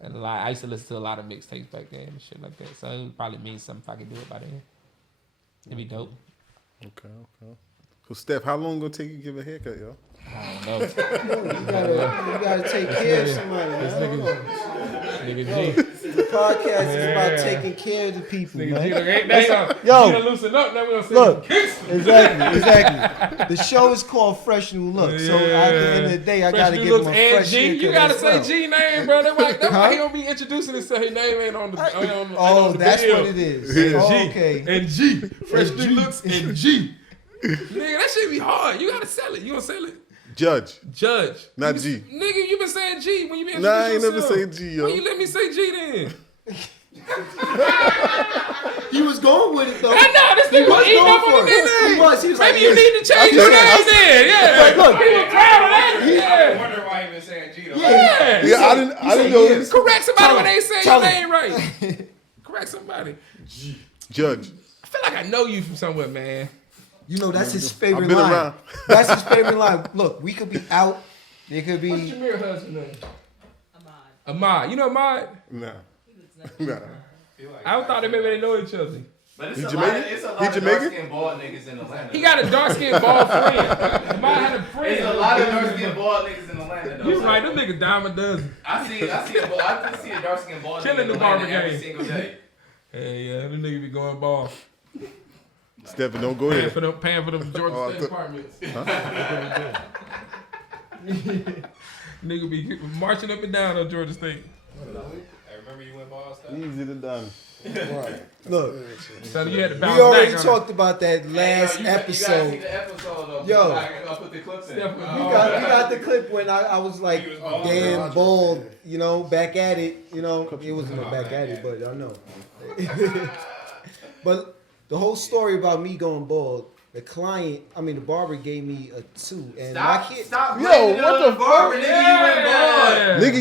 And like I used to listen to a lot of mixtapes back then and shit like that. So it would probably mean something if I could do it by then. It'd be dope. Okay. So Steph, how long gonna take you to give a haircut, yo? I don't know. You gotta take care of somebody. This nigga G. The podcast is about taking care of the people, Nigga man. G. Yo, Yo. you gonna loosen up. Now we gonna say Look, kicks. exactly. The show is called Fresh New Look. So at the end of the day, I Fresh gotta New give Looks him a and fresh G. haircut You gotta as say well. G name, bro. That's why he don't be introducing himself. His name ain't on the. Oh, the that's video. what it is. Yeah. Oh, G okay. and G. Fresh New Looks and G. Nigga, that shit be hard. You gotta sell it. You gonna sell it? Judge. Not You G. Nigga, you been saying G when you been Nah, I ain't introducing never yourself. say G, yo. Well, you let me say G then. He was going with it though. I know, this nigga was eating up on the He nigga. was. He was like, Maybe you need to change your name then. Yeah. Like, look. He was proud of that. I Yeah. wonder why he been saying G though. Yeah. Yeah, I didn't know. yes. Correct somebody when they say Tell your him. name right. Correct somebody. Judge. I feel like I know you from somewhere, man. You know, that's his I've favorite been line. around. That's his favorite line. Look, we could be out. It could What's be. Jameer husband name? Ahmad. Ahmad. You know Ahmad? Nah. He looks like Nah. I thought that maybe they know each other. But it's He a Jamaican? lot. It's a He lot of Jamaican? dark-skinned bald niggas in Atlanta. He got a dark-skinned bald friend. Ahmad had a friend. There's a lot of dark-skinned bald niggas in Atlanta though. You so right, them niggas dime a dozen. I see a dark-skinned bald nigga Killing in the Atlanta barber every game. single day. Yeah, them niggas be going bald. Stephen, don't go Paying there. for them Georgia Oh, I State thought- apartments. Nigga be marching up and down on Georgia State. I remember you went ball stuff. Easy to done. Look, So you had to we bounce already back on talked about that last You gotta see episode. the episode though. Yo. I'll put the clips in. it. You got the clip when I was like, damn bald, you know, back at it. You know, it wasn't no back at it, but I know. But the whole story about me going bald, the barber gave me a 2, and my kid. Stop. Yo, blaming what the the barber, nigga? You went bald. Nigga,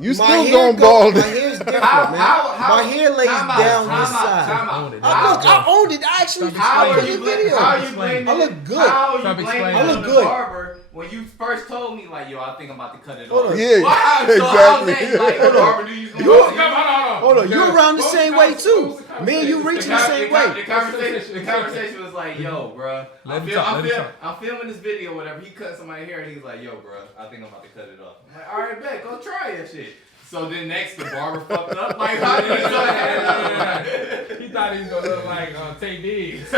you my still hair going bald. My hair's different, How- man. how- my hair lays time out, down time this out, side. time out. Look, I owned it. I actually How put are you the video. How are you blaming? I look good. How are you Stop blaming explaining. I look the good. barber when you first told me like, yo, I think I'm about to cut it Hold off? on. Yeah, Wow, so exactly. how's that like the barber do you? Hold on, you're around the What was same the way con- too. what was the Me and you reaching the same The way. conversation was like, yo, bruh, Let him talk, let him talk. I'm filming this video, whatever. He cut somebody's hair and he's like, yo, bruh, I think I'm about to cut it off. I'm like, all right, bet, go try that shit. So then next, the barber fucked up. Like, how do you know? He thought he was gonna look like Tay Diggs.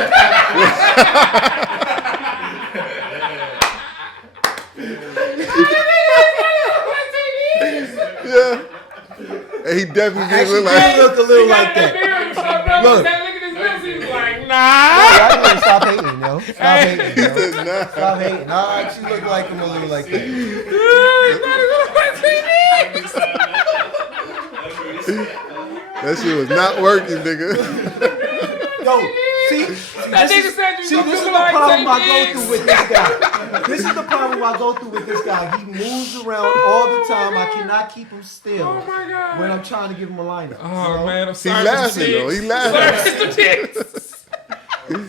Yeah. And he definitely did look Actually, like. did look a little like that. Look. Look at his lips. He was like, nah. I need to stop hating, yo. Stop hating, He yo. said, nah. Stop hating. I actually look like him a little like that. That shit was not working, nigga. Yo, see, That nigga said you see, gonna this is look the like problem Tay I go Diggs. through with this guy. This is the problem I go through with this guy. He moves around all the time. I cannot keep him still Oh my god. when I'm trying to give him a lineup. Oh man, I'm He sorry. laughing Mr. though. Diggs. He laughing. Sorry, Mr. Diggs.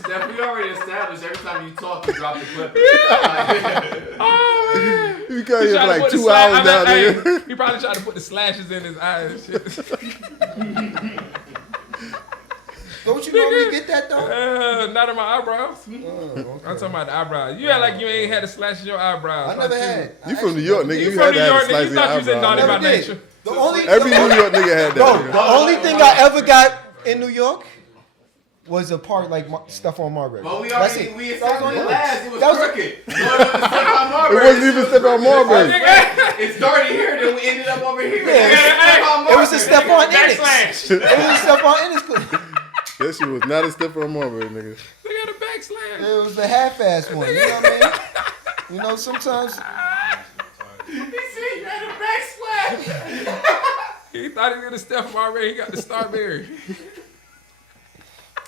Steph, we already established every time you talk, you drop the clip. Oh man. You got He here tried to like put the 2 hours down hey, there. he probably tried to put the slashes in his eyes and shit. Don't you normally get that though? Not in my eyebrows. Okay. I'm talking about the eyebrows. You act like you ain't had to slash your eyebrows. I never had. You from New York, nigga. You You from had New to have York, a nigga. slice You in thought you was in your Naughty eyebrow. by Never did. Nature. The only Every New York nigga had No, that. the only thing I ever got in New York was a part like stuff on Marbury. But we That's already it. we That was established on it last. It was That was- crooked. It It wasn't even step on Marbury. It started here, then we ended up over here. Yeah, it was a step on Enix. Backslash. It was a step on Enix. That shit was not a step on Marbury, nigga. They got a backslash. It was the half-ass one. You know what I mean? You know, sometimes He said you had a backslash. He thought he was gonna step him already. He got the Starberry.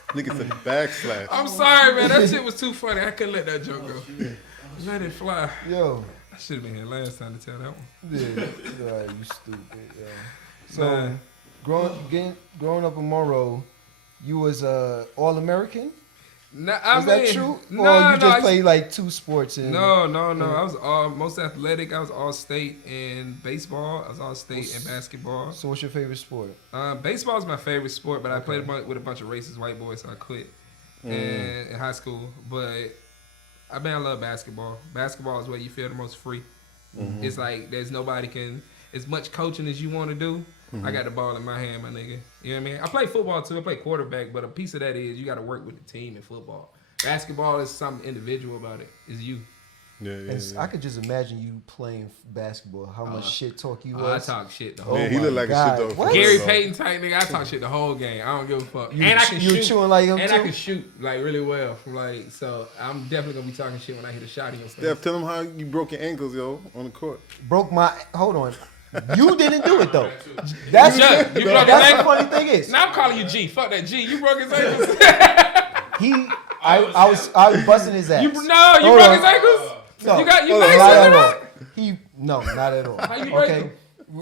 Nigga said backslash. I'm sorry, man. That shit was too funny. I couldn't let that joke go. Let it fly. yo, I should have been here last time to tell that one. yeah, right, you stupid. Yo. So Man. growing up in Monroe, you was All American. Nah, I Is mean, that true? No, Or you just I- played like 2 sports? And No. I was all most athletic. I was all state in baseball. I was all state in basketball. So what's your favorite sport? Baseball is my favorite sport, but I played with a bunch of racist white boys, so I quit in high school. But I love basketball. Basketball is where you feel the most free. It's like there's nobody can as much coaching as you want to do. I got the ball in my hand, my nigga. You know what I mean? I play football too. I play quarterback, but a piece of that is you got to work with the team in football. Basketball is something individual about it. It's you. Yeah. And I could just imagine you playing basketball. How much shit talk you Oh, I was. talk shit the whole Man, he my looked like God. a shit dog. What? Gary Though. Payton type nigga. I talk shit the whole game. I don't give a fuck. You, And I can you shoot. chewing like him And too. I can shoot like really well. So I'm definitely gonna be talking shit when I hit a shot in your face. Steph, tell him how you broke your ankles, yo, on the court. Broke my. Hold on. You didn't do it though. That's You broke his that's the ankle? funny thing is. Now I'm calling you G. Fuck that G. You broke his ankles. I was busting his ass. You Hold broke on. his ankles. No, You got you not laces at in all. it? No, not at all. How you break Okay,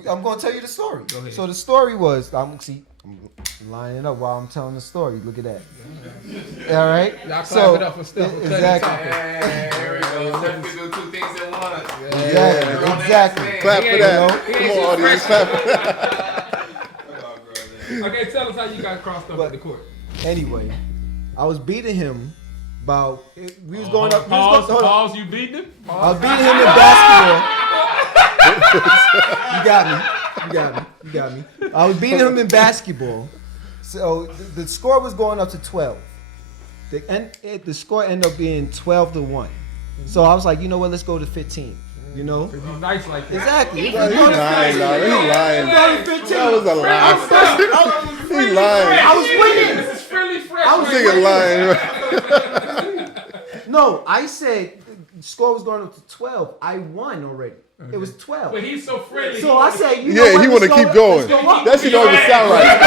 I'm gonna tell you the story. Go ahead. So the story was, I'm lining up while I'm telling the story. Look at that. All right. Y'all clap So it up for Steph. for cutting exactly. talking. Hey, there we go. Steph can do 2 things at once. Exactly. Clap for that. He Come ain't on, shit audience. fresh. Clap for that. Okay, tell us how you got crossed up at the court. Anyway, I was beating him about. We was going up. We was going, hold on. Pause. You beat him. I was beating him in basketball. You got me. I was beating him in basketball. So the score was going up to 12. The score ended up being 12-1. So I was like, you know what? Let's go to 15. You know? He's nice like that. Exactly. He lying, dog. He lying. Only 15. That was a lie. He lying. I was winning. This is really fresh. I was Nigga lying. No, I said the score was going up to 12. I won already. It was 12. But he's so friendly. So I said, you know Yeah, what, he want to let's keep go going. up. Let's go up. That shit don't even sound right.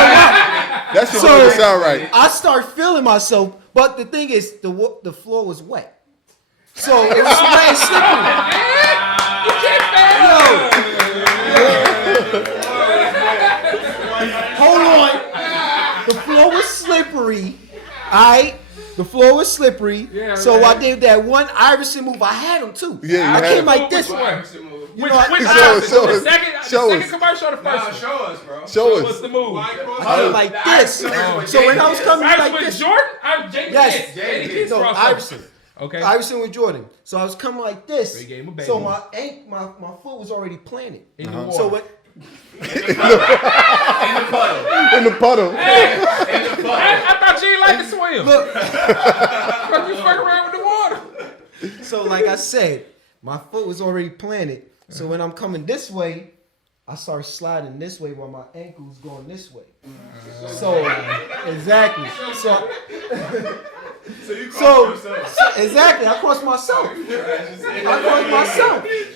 That shit don't even sound right. I start feeling myself, but the thing is, the floor was wet. So it was wet and slippery. Hold on. The floor was slippery. Alright? The floor was slippery. Yeah, so man. I did that one Iverson move. I had him too. Yeah, you I had came him. like this. Which You know, which Show us, Iverson? show The us. second Show us. commercial or the first one? Show us, bro. Show What's us. the move? I was like this. So when I was coming Iverson like with this. Jordan? I'm Jaden Yes. Kidd. No, Iverson. Okay. Iverson with Jordan. So I was coming like this. So he gave him a baby. So my foot was already planted. In the water. So what? In the puddle. I thought you didn't like to swim. Look. Because you fuck around with the water. So like I said, my foot was already planted. So when I'm coming this way, I start sliding this way while my ankle's going this way. So exactly. So exactly, I crossed myself.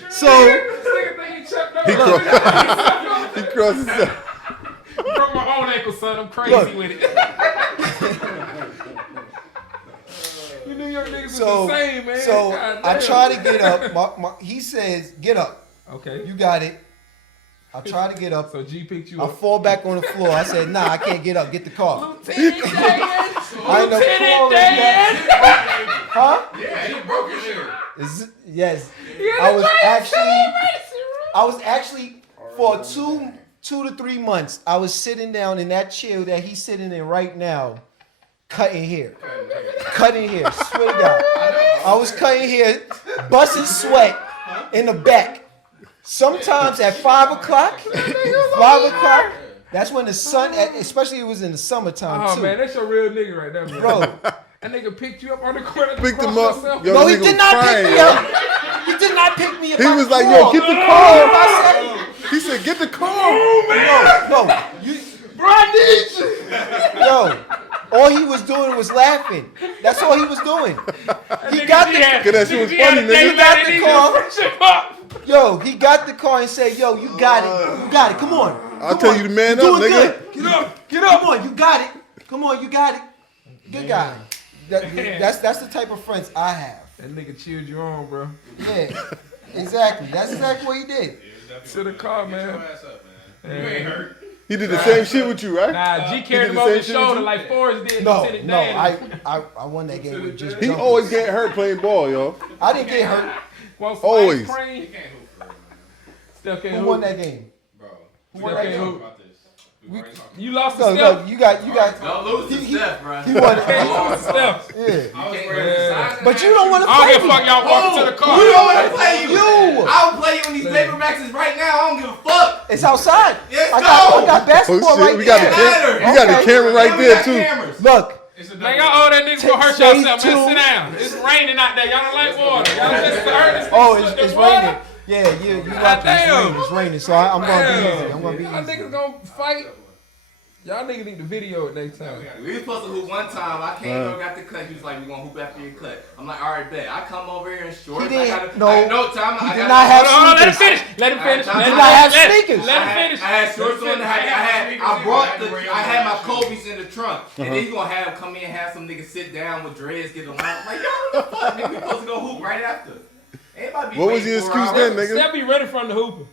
So He crossed himself. Broke my own ankle, son. I'm crazy Look. with it. You New York niggas so is the same, man. so God I damn. try to get up. He says, "Get up. Okay. You got it." I try to get up. So G picked you I up. fall back on the floor. I said, "Nah, I can't get up. Get the car." Lieutenant Dan. I ain't no Lieutenant floor. Dan. Huh? Yeah, he broke his shit. Yes. Yeah, I was that's actually for 2 to 3 months. I was sitting down in that chair that he's sitting in right now, cutting hair. Cutting hair. Swear to God. I was cutting hair, busting sweat in the back. Sometimes at 5 o'clock, that's when the sun, especially it was in the summertime Oh too. man, that's your real nigga right there, man. Bro, That nigga picked you up on the corner. Picked him up. Yo, no, he nigga did was not crying, pick me yo. up. He did not pick me up. He by was the like, floor. yo, get the You car. know what I said? He said, get the car. No, Bro, I need you. yo. All he was doing was laughing. That's all he was doing. He got the Cause that shit was funny, nigga. He got the car. Yo, he got the car and said, "Yo, you got it. You got it. Come on. I'll Come tell on. you to man You're up, doing nigga. good. Get up. Get up. Come on. You got it. Come on. You got it. Good guy. That's the type of friends I have. That nigga cheered you on, bro. Yeah. Exactly. That's exactly what he did. To the car, Get your man. ass up, man. You ain't hurt. He did the same shit with you, right? Nah, G He carried did him the over same his shit with shoulder you? like Forrest did. No, Lieutenant no. Dan. I won that game with just He jumping. always get hurt playing ball, yo. I didn't get hurt. Want some Always. ice cream? You can't hoop for real, man. Still can't Who hoop. won that game? Bro. Who We won already that talked game? about this. We already talked about You lost to No, Steph. no. You got. Don't lose to Steph, bro. He won. You lost to Steph. Yeah. it. I was wearing Yeah. the size But you don't want to I don't play give a fuck. me. Y'all walking to the car. Who don't want to play you? You. I'll play you on these paperbacks right now. I don't give a fuck. It's outside. Yes, I got Oh basketball shit, right we got the there. camera. You got the Okay. camera right Yeah, we there got too. cameras. Look. It's a Man, y'all owe that nigga gonna hurt Take yourself, man. two. Sit down. It's raining out there. Y'all don't like water. Y'all just hurt. Oh, it's raining. Yeah, you got damn. It's raining, so I'm gonna be easy. I'm gonna be Y'all easy. niggas gonna fight. Y'all niggas need the video it next time. We was supposed to hoop one time. I came over, got the cut. He was like, "We gonna hoop after your cut." I'm like, "All right, bet." I come over here in shorts. He didn't- I got no, no time. he I did got not have Hold on, let him sneakers. finish. Let him finish. He Let did him not have finish. sneakers. Let him finish. I had shorts on. I had my Kobe's in the trunk, and then he gonna have come in, have some niggas sit down with dreads, get along. Like, yo, what the fuck? Nigga, we supposed to go hoop right after. Anybody be What was waiting your 4 excuse hours? then, nigga? Steph be ready from the hooper.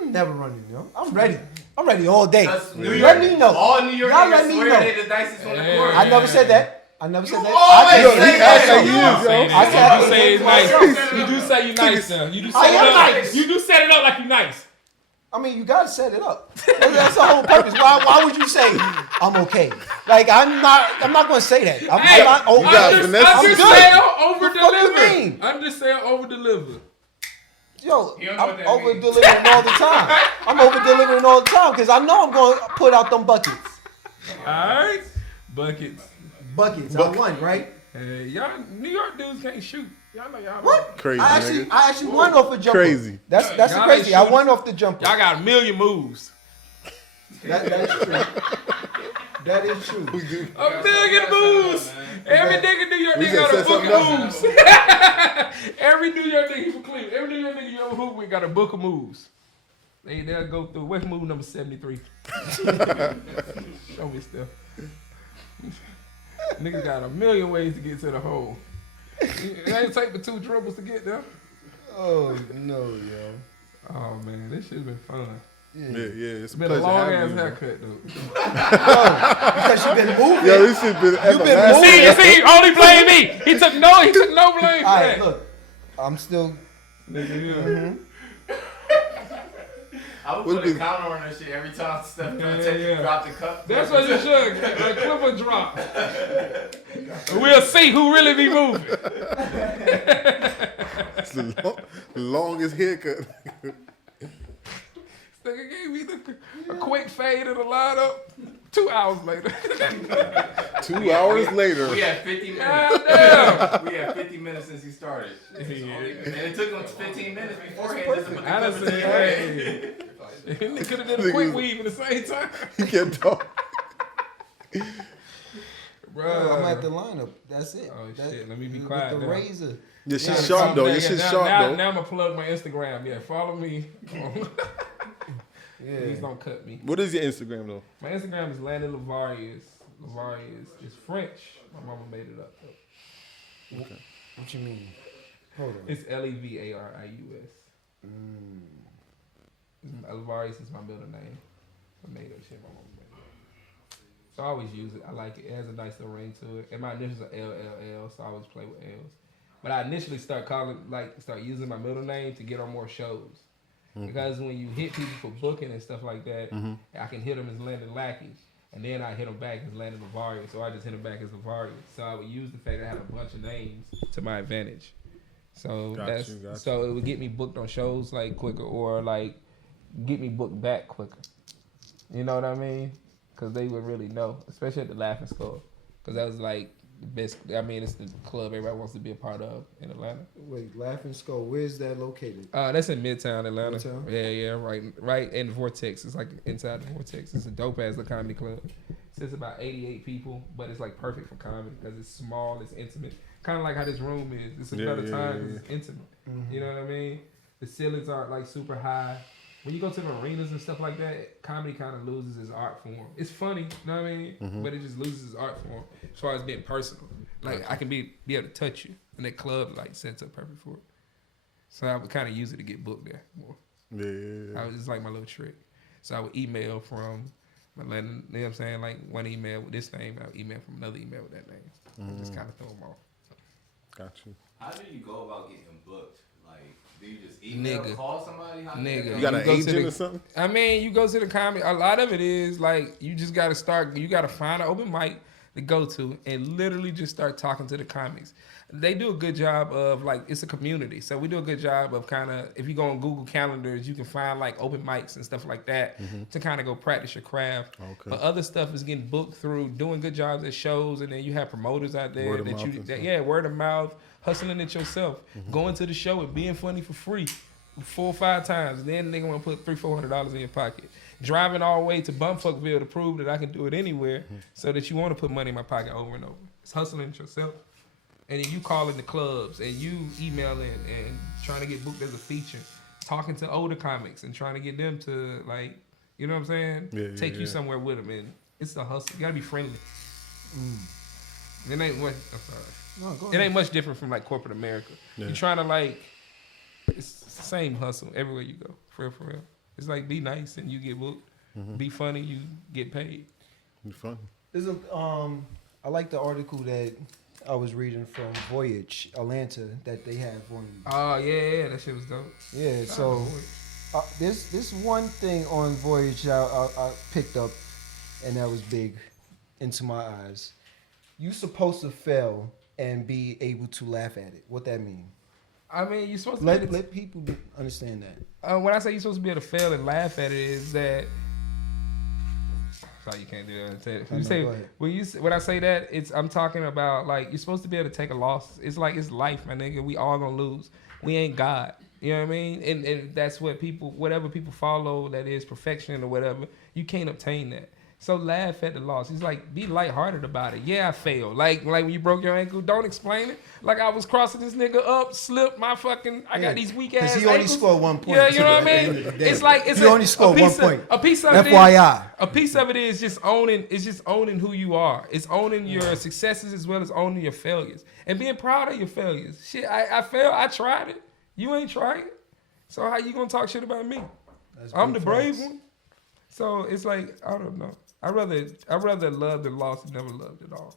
I'm never running, yo. I'm ready. I'm ready all day. That's New Let York. me know. All New York Y'all niggas let me swear know. they the nicest on the Yeah. court. I never said that. I never said that. always I Yo, did- he say acts that. like he is, yo. I said You say it's nice. You do say you nice now. You do I set it am up. nice. You do set it up like you nice. I mean, you gotta set it up. That's the whole purpose. Why would you say I'm okay? Like I'm not gonna say that. I'm Hey, not. you got finesse. I'm just good. saying over What the fuck you deliver. mean? I'm just saying over deliver. Yo, You don't know I'm what that over means. delivering all the time. I'm over delivering all the time because I know I'm going to put out them buckets. Alright. Buckets. Buckets. I won, right? Hey, y'all New York dudes can't shoot. Y'all know y'all. What? Crazy, I nigga. actually won off a jumper. Crazy. That's Y'all crazy. ain't I won off the jumper. Y'all got a million moves. That's true. That is true. A million moves. Every nigga New York We nigga just got a said book something of moves. Every New York nigga from Cleveland. Every New York nigga you ever hoop with got a book of moves. They'll go through. What's move number 73? Show me stuff. Niggas got a million ways to get to the hole. It ain't take but 2 dribbles to get there. Oh no, yo. Oh man, this shit's been fun. Yeah, it's It's been a long ass haircut, dude. Because you been moving. Yo, this shit been moving. You see, only blame me. He took no blame for All that. right, look. I'm still. Nigga, I would put a counter on that shit every time Steph drop the cup. That's what you should. Like Clipper drop. We'll see who really be moving. It's the longest haircut. Nigga gave me a quick fade in the lineup. 2 hours later. 2 hours later. We had 50 minutes. God damn. We had 50 minutes since he started. And it took him 15 minutes beforehand just to put the I done clippers said, in. hey. They could have did a quick weave at the same time. He can't talk. Bro, I'm at the lineup. That's it. Oh, shit. Let me be with quiet the now. razor. Your shit's sharp though. Your shit's sharp now, though. Now I'm going to plug my Instagram. Yeah, follow me. Yeah. Please don't cut me. What is your Instagram though? My Instagram is Landon Levarius. Levarius is French. My mama made it up. What you mean? Hold on. It's Levarius. Levarius is my middle name. I made up shit. My mama made it up. So I always use it. I like it. It has a nice little ring to it. And my initials are LLL, so I always play with L's. But I initially start using my middle name to get on more shows. Because when you hit people for booking and stuff like that, I can hit them as Landon Lackey. And then I hit them back as Landon Levarius. So I just hit them back as Levarius. So I would use the fact that I had a bunch of names to my advantage. So so it would get me booked on shows like quicker, or like get me booked back quicker. You know what I mean? Because they would really know, especially at the Laughing Skull. Because that was like the best. I mean, it's the club everybody wants to be a part of in Atlanta. Wait, Laughing Skull. Where's that located? That's in Midtown Atlanta. Midtown? Yeah, right in the Vortex. It's like inside the Vortex. It's a dope ass little comedy club. It's about 88 people, but it's like perfect for comedy because it's small, it's intimate. Kind of like how this room is. It's another time because it's intimate. You know what I mean? The ceilings aren't like super high. When you go to the arenas and stuff like that, comedy kind of loses its art form. It's funny, you know what I mean? But it just loses its art form as far as being personal. Like I can be able to touch you, and that club like sets up perfect for it. So I would kind of use it to get booked there more. Yeah. It's like my little trick. So I would email from my Landon, you know what I'm saying? Like one email with this name, and I would email from another email with that name. Just kind of throw them off. Got you. How do you go about getting booked? Like, do you just email, call somebody? How do Nigga. You got an go to agent or something? I mean, you go to the comedy. A lot of it is like you just got to start. You got to find an open mic to go to and literally just start talking to the comics. They do a good job of like it's a community, so we do a good job of kind of if you go on Google Calendars, you can find like open mics and stuff like that to kind of go practice your craft. Okay. But other stuff is getting booked through doing good jobs at shows, and then you have promoters out there word of mouth, hustling it yourself, going to the show and being funny for free 4 or 5 times, and then they want to put $300-$400 in your pocket. Driving all the way to Bumfuckville to prove that I can do it anywhere, so that you want to put money in my pocket over and over. It's hustling it yourself. And then you calling the clubs and you emailing and trying to get booked as a feature, talking to older comics and trying to get them to like, you know what I'm saying? Take you somewhere with them. And it's the hustle. You gotta be friendly. It ain't what. I'm sorry. No, go it ain't much different from like corporate America. You're trying to like, it's the same hustle everywhere you go. For real. It's like be nice and you get booked. Be funny, you get paid. Be funny. There's I like the article that I was reading from Voyage Atlanta that they have on. Oh yeah, that shit was dope. Yeah, so this one thing on Voyage I picked up, and that was big into my eyes. You supposed to fail and be able to laugh at it. What that mean? I mean, you're supposed to let people understand that. When I say you're supposed to be able to fail and laugh at it, is that Sorry, you can't do that. I You know, say go ahead. when I say that, I'm talking about like you're supposed to be able to take a loss. It's like it's life, my nigga. We all gonna lose. We ain't God. You know what I mean? And that's what whatever people follow that is perfection or whatever, you can't obtain that. So laugh at the loss. He's like, be lighthearted about it. Yeah, I failed. Like when you broke your ankle, don't explain it. Like I was crossing this nigga up, slipped my fucking. I got these weak ass. Because he only ankles. scored 1 point. Yeah, you know what I At the end mean? of the day. It's like he only scored 1 point. A piece of it FYI. a piece of it is just owning. It's just owning who you are. It's owning your successes as well as owning your failures and being proud of your failures. Shit, I failed. I tried it. You ain't tried it. So how you gonna talk shit about me? That's I'm big the brave facts. one. So it's like I don't know. I rather love the loss than never loved it all.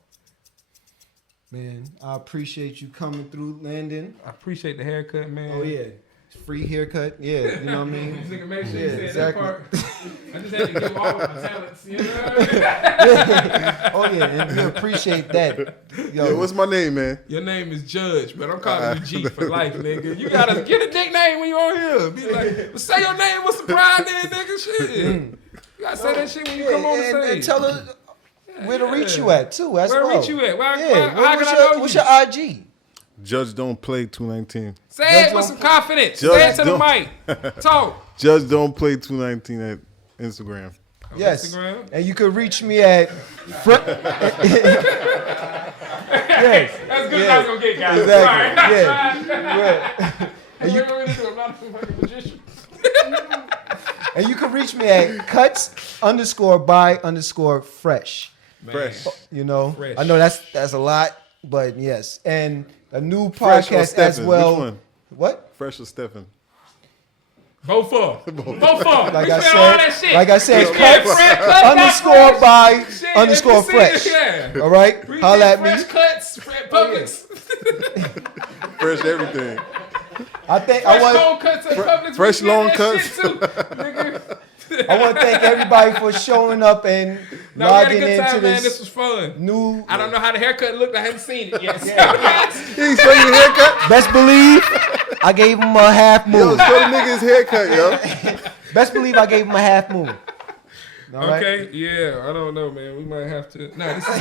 Man, I appreciate you coming through, Landon. I appreciate the haircut, man. Oh yeah, free haircut. Yeah, you know what I mean. This nigga make sure Yeah, you said exactly. that part. I just had to give all of my talents, you know? Oh yeah, and we appreciate that. Yo, Yo, what's my name, man? Your name is Judge, but I'm calling you G for life, nigga. You gotta get a nickname when you on here. Be like, say your name with some pride then, nigga. Shit. You gotta say that shit when you come on the and stage. tell her where to reach you at too. As Where well. reach you at? How what's can I know what's you? your IG? Judge don't play 219. Say it with some confidence. Judge Say it to the don't- mic. Talk. Judge don't play 219 at Instagram. Yes, Instagram? and you can reach me at. Yes, That's good. Yeah. I was gonna get guys. exactly. Sorry. Yeah, And you know what to do. I'm not a fucking magician. and you can reach me at cuts_by_fresh. Fresh. You know, Fresh. I know that's a lot, but yes, and a new Fresh or podcast as Stephen? well. Which one? What? Fresh or Stephen? Both for. Both for. Like We I spent all that said, shit. like I said, We spent cuts fresh cuts, not underscore by Shit, underscore if you see fresh. it, yeah. All right, We holla did at me. fresh cuts, fresh Publix. Fresh everything. I think Fresh I want long cuts at Publix. fresh We did long that cuts. shit too, nigga. I want to thank everybody for showing up and No, we had a logging good into time, man. This this was fun. new. I don't know how the haircut looked. I haven't seen it yet. He ain't show you a haircut? Best believe I gave him a half Yo, moon. show the nigga his haircut, yo. Best believe I gave him a half moon. All right? Okay, yeah. I don't know, man. We might have to. Nah, this is